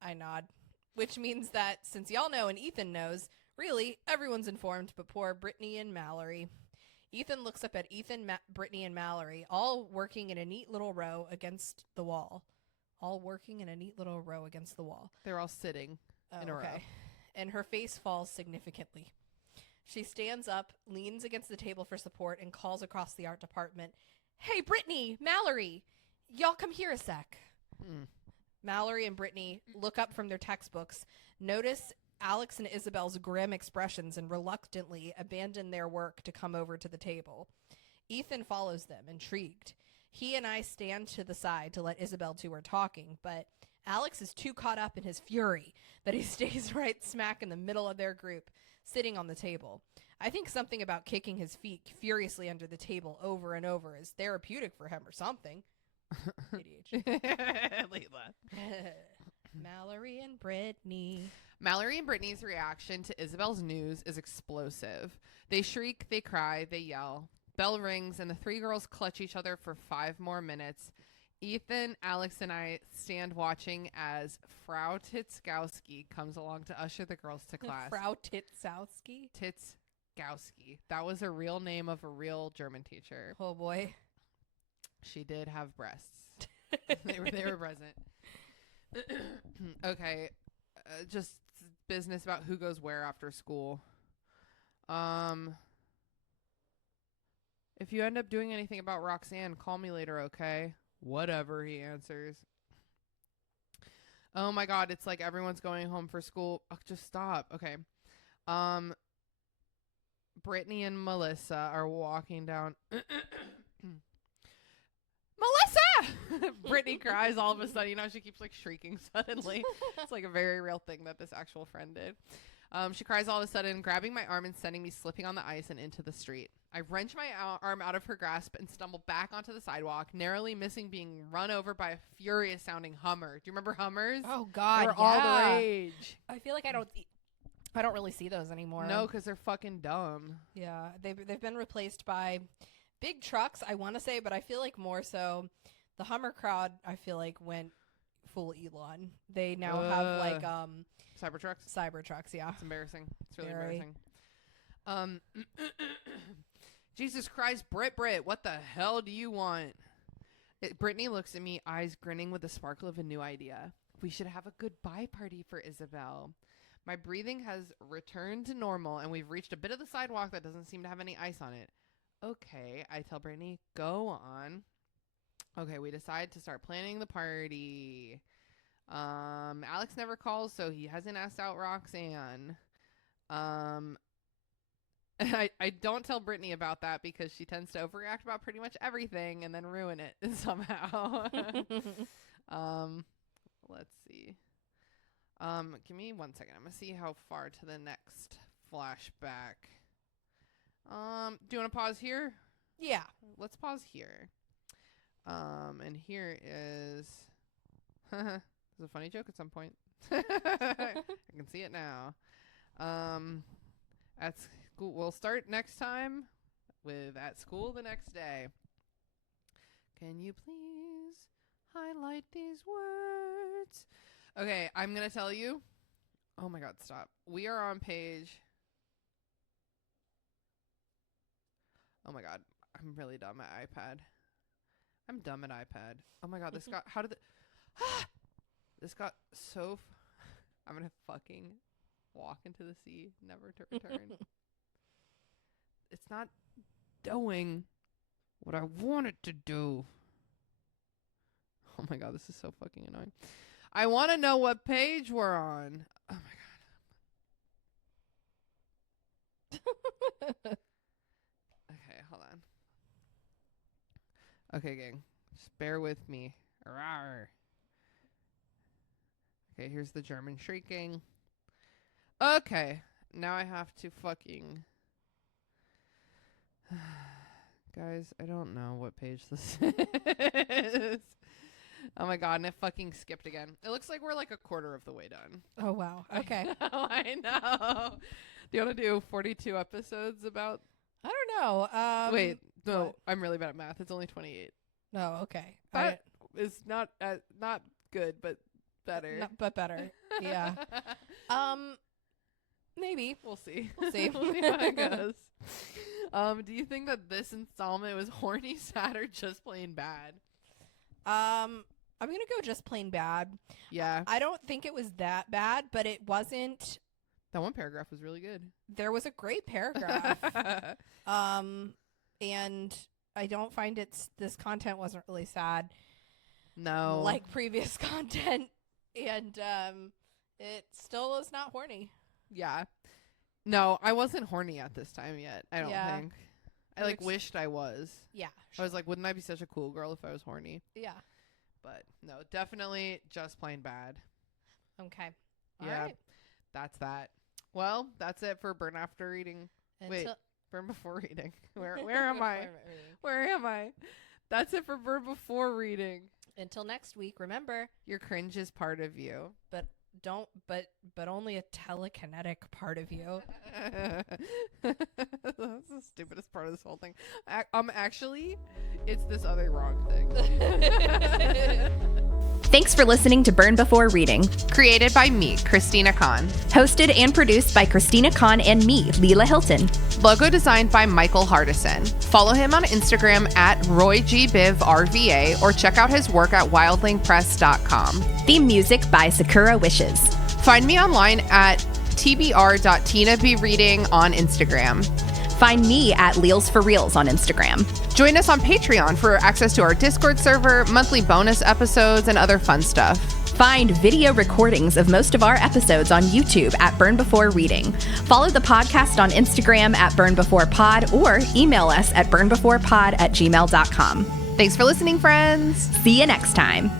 I nod. Which means that since y'all know and Ethan knows, really, everyone's informed but poor Brittany and Mallory. Ethan looks up at Brittany, and Mallory, all working in a neat little row against the wall. All working in a neat little row against the wall. They're all sitting in a row. And her face falls significantly. She stands up, leans against the table for support, and calls across the art department, "Hey, Brittany, Mallory, y'all come here a sec." Mallory and Brittany look up from their textbooks, notice Alex and Isabel's grim expressions, and reluctantly abandon their work to come over to the table. Ethan follows them, intrigued. He and I stand to the side to let Isabel do her talking, but Alex is too caught up in his fury that he stays right smack in the middle of their group, sitting on the table. I think something about kicking his feet furiously under the table over and over is therapeutic for him or something. ADHD. Layla. Mallory and Brittany. Mallory and Brittany's reaction to Isabel's news is explosive. They shriek, they cry, they yell. Bell rings, and the 3 girls clutch each other for 5 more minutes. Ethan, Alex, and I stand watching as Frau Titskowski comes along to usher the girls to class. Frau Titsowski? Gowski. That was a real name of a real German teacher. Oh boy. She did have breasts. they were present. Okay, just business about who goes where after school. If you end up doing anything about Roxanne, call me later, okay? Whatever, he answers. Oh my god, it's like everyone's going home for school. Oh, just stop. Okay. Brittany and Melissa are walking down. Melissa! Brittany cries all of a sudden. You know, she keeps like shrieking suddenly. It's like a very real thing that this actual friend did. She cries all of a sudden, grabbing my arm and sending me slipping on the ice and into the street. I wrench my arm out of her grasp and stumble back onto the sidewalk, narrowly missing being run over by a furious sounding Hummer. Do you remember Hummers? Oh God, they were all the rage. I feel like I don't really see those anymore. No, because they're fucking dumb. Yeah, they've been replaced by big trucks, I want to say, but I feel like more so the Hummer crowd, I feel like went full Elon. They now have like Cybertrucks, yeah. It's embarrassing. It's really embarrassing. Jesus Christ, Britt, what the hell do you want? Brittany looks at me, eyes grinning with the sparkle of a new idea. We should have a goodbye party for Isabel. My breathing has returned to normal, and we've reached a bit of the sidewalk that doesn't seem to have any ice on it. Okay, I tell Brittany, go on. Okay, we decide to start planning the party. Alex never calls, so he hasn't asked out Roxanne. I don't tell Brittany about that because she tends to overreact about pretty much everything and then ruin it somehow. Let's see. Give me 1 second. I'm gonna see how far to the next flashback. Do you want to pause here? Yeah. Let's pause here. And here is there's a funny joke at some point. I can see it now. At school, we'll start next time with at school the next day. Can you please highlight these words? Okay, I'm gonna tell you. Oh my god, stop. We are on page. Oh my god, I'm really dumb at iPad. I'm dumb at iPad. Oh my god, this got. How did this got so. I'm gonna fucking walk into the sea, never to return. It's not doing what I want it to do. Oh my god, this is so fucking annoying. I want to know what page we're on. Oh my god. Okay, hold on. Okay, gang. Just bear with me. Rawr. Okay, here's the German shrieking. Okay, now I have to fucking... Guys, I don't know what page this is. Oh my god, and it fucking skipped again. It looks like we're like a quarter of the way done. Oh wow. Okay. I know. Do you want to do 42 episodes about... I don't know. Wait, no, what? I'm really bad at math. It's only 28. No, okay. That is not good, but better. No, but better. Yeah. Maybe. We'll see. We'll see. We'll see how it goes. Do you think that this installment was horny, sad, or just plain bad? I'm gonna go just plain bad. Yeah. I don't think it was that bad, but it wasn't. That one paragraph was really good. There was a great paragraph. And I don't find this content wasn't really sad. No. Like previous content. And it still is not horny. Yeah. No, I wasn't horny at this time yet. I don't think. I like wished I was. Yeah. Sure. I was like, wouldn't I be such a cool girl if I was horny? Yeah. But no, definitely just plain bad. Okay. Yeah. All right. That's that. Well, that's it for burn after reading. Wait, burn before reading. Where am I? Where am I? That's it for burn before reading. Until next week, remember, your cringe is part of you. But only a telekinetic part of you. That's the stupidest part of this whole thing. Actually, it's this other wrong thing. Thanks for listening to Burn Before Reading. Created by me, Christina Kahn. Hosted and produced by Christina Kahn and me, Leela Hilton. Logo designed by Michael Hardison. Follow him on Instagram at RoyGBivRVA or check out his work at wildlingpress.com. Theme music by Sakura Wishes. Find me online at tbr.tinabereading on Instagram. Find me at Leals for Reals on Instagram. Join us on Patreon for access to our Discord server, monthly bonus episodes, and other fun stuff. Find video recordings of most of our episodes on YouTube at Burn Before Reading. Follow the podcast on Instagram at Burn Before Pod or email us at burnbeforepod@gmail.com. Thanks for listening, friends. See you next time.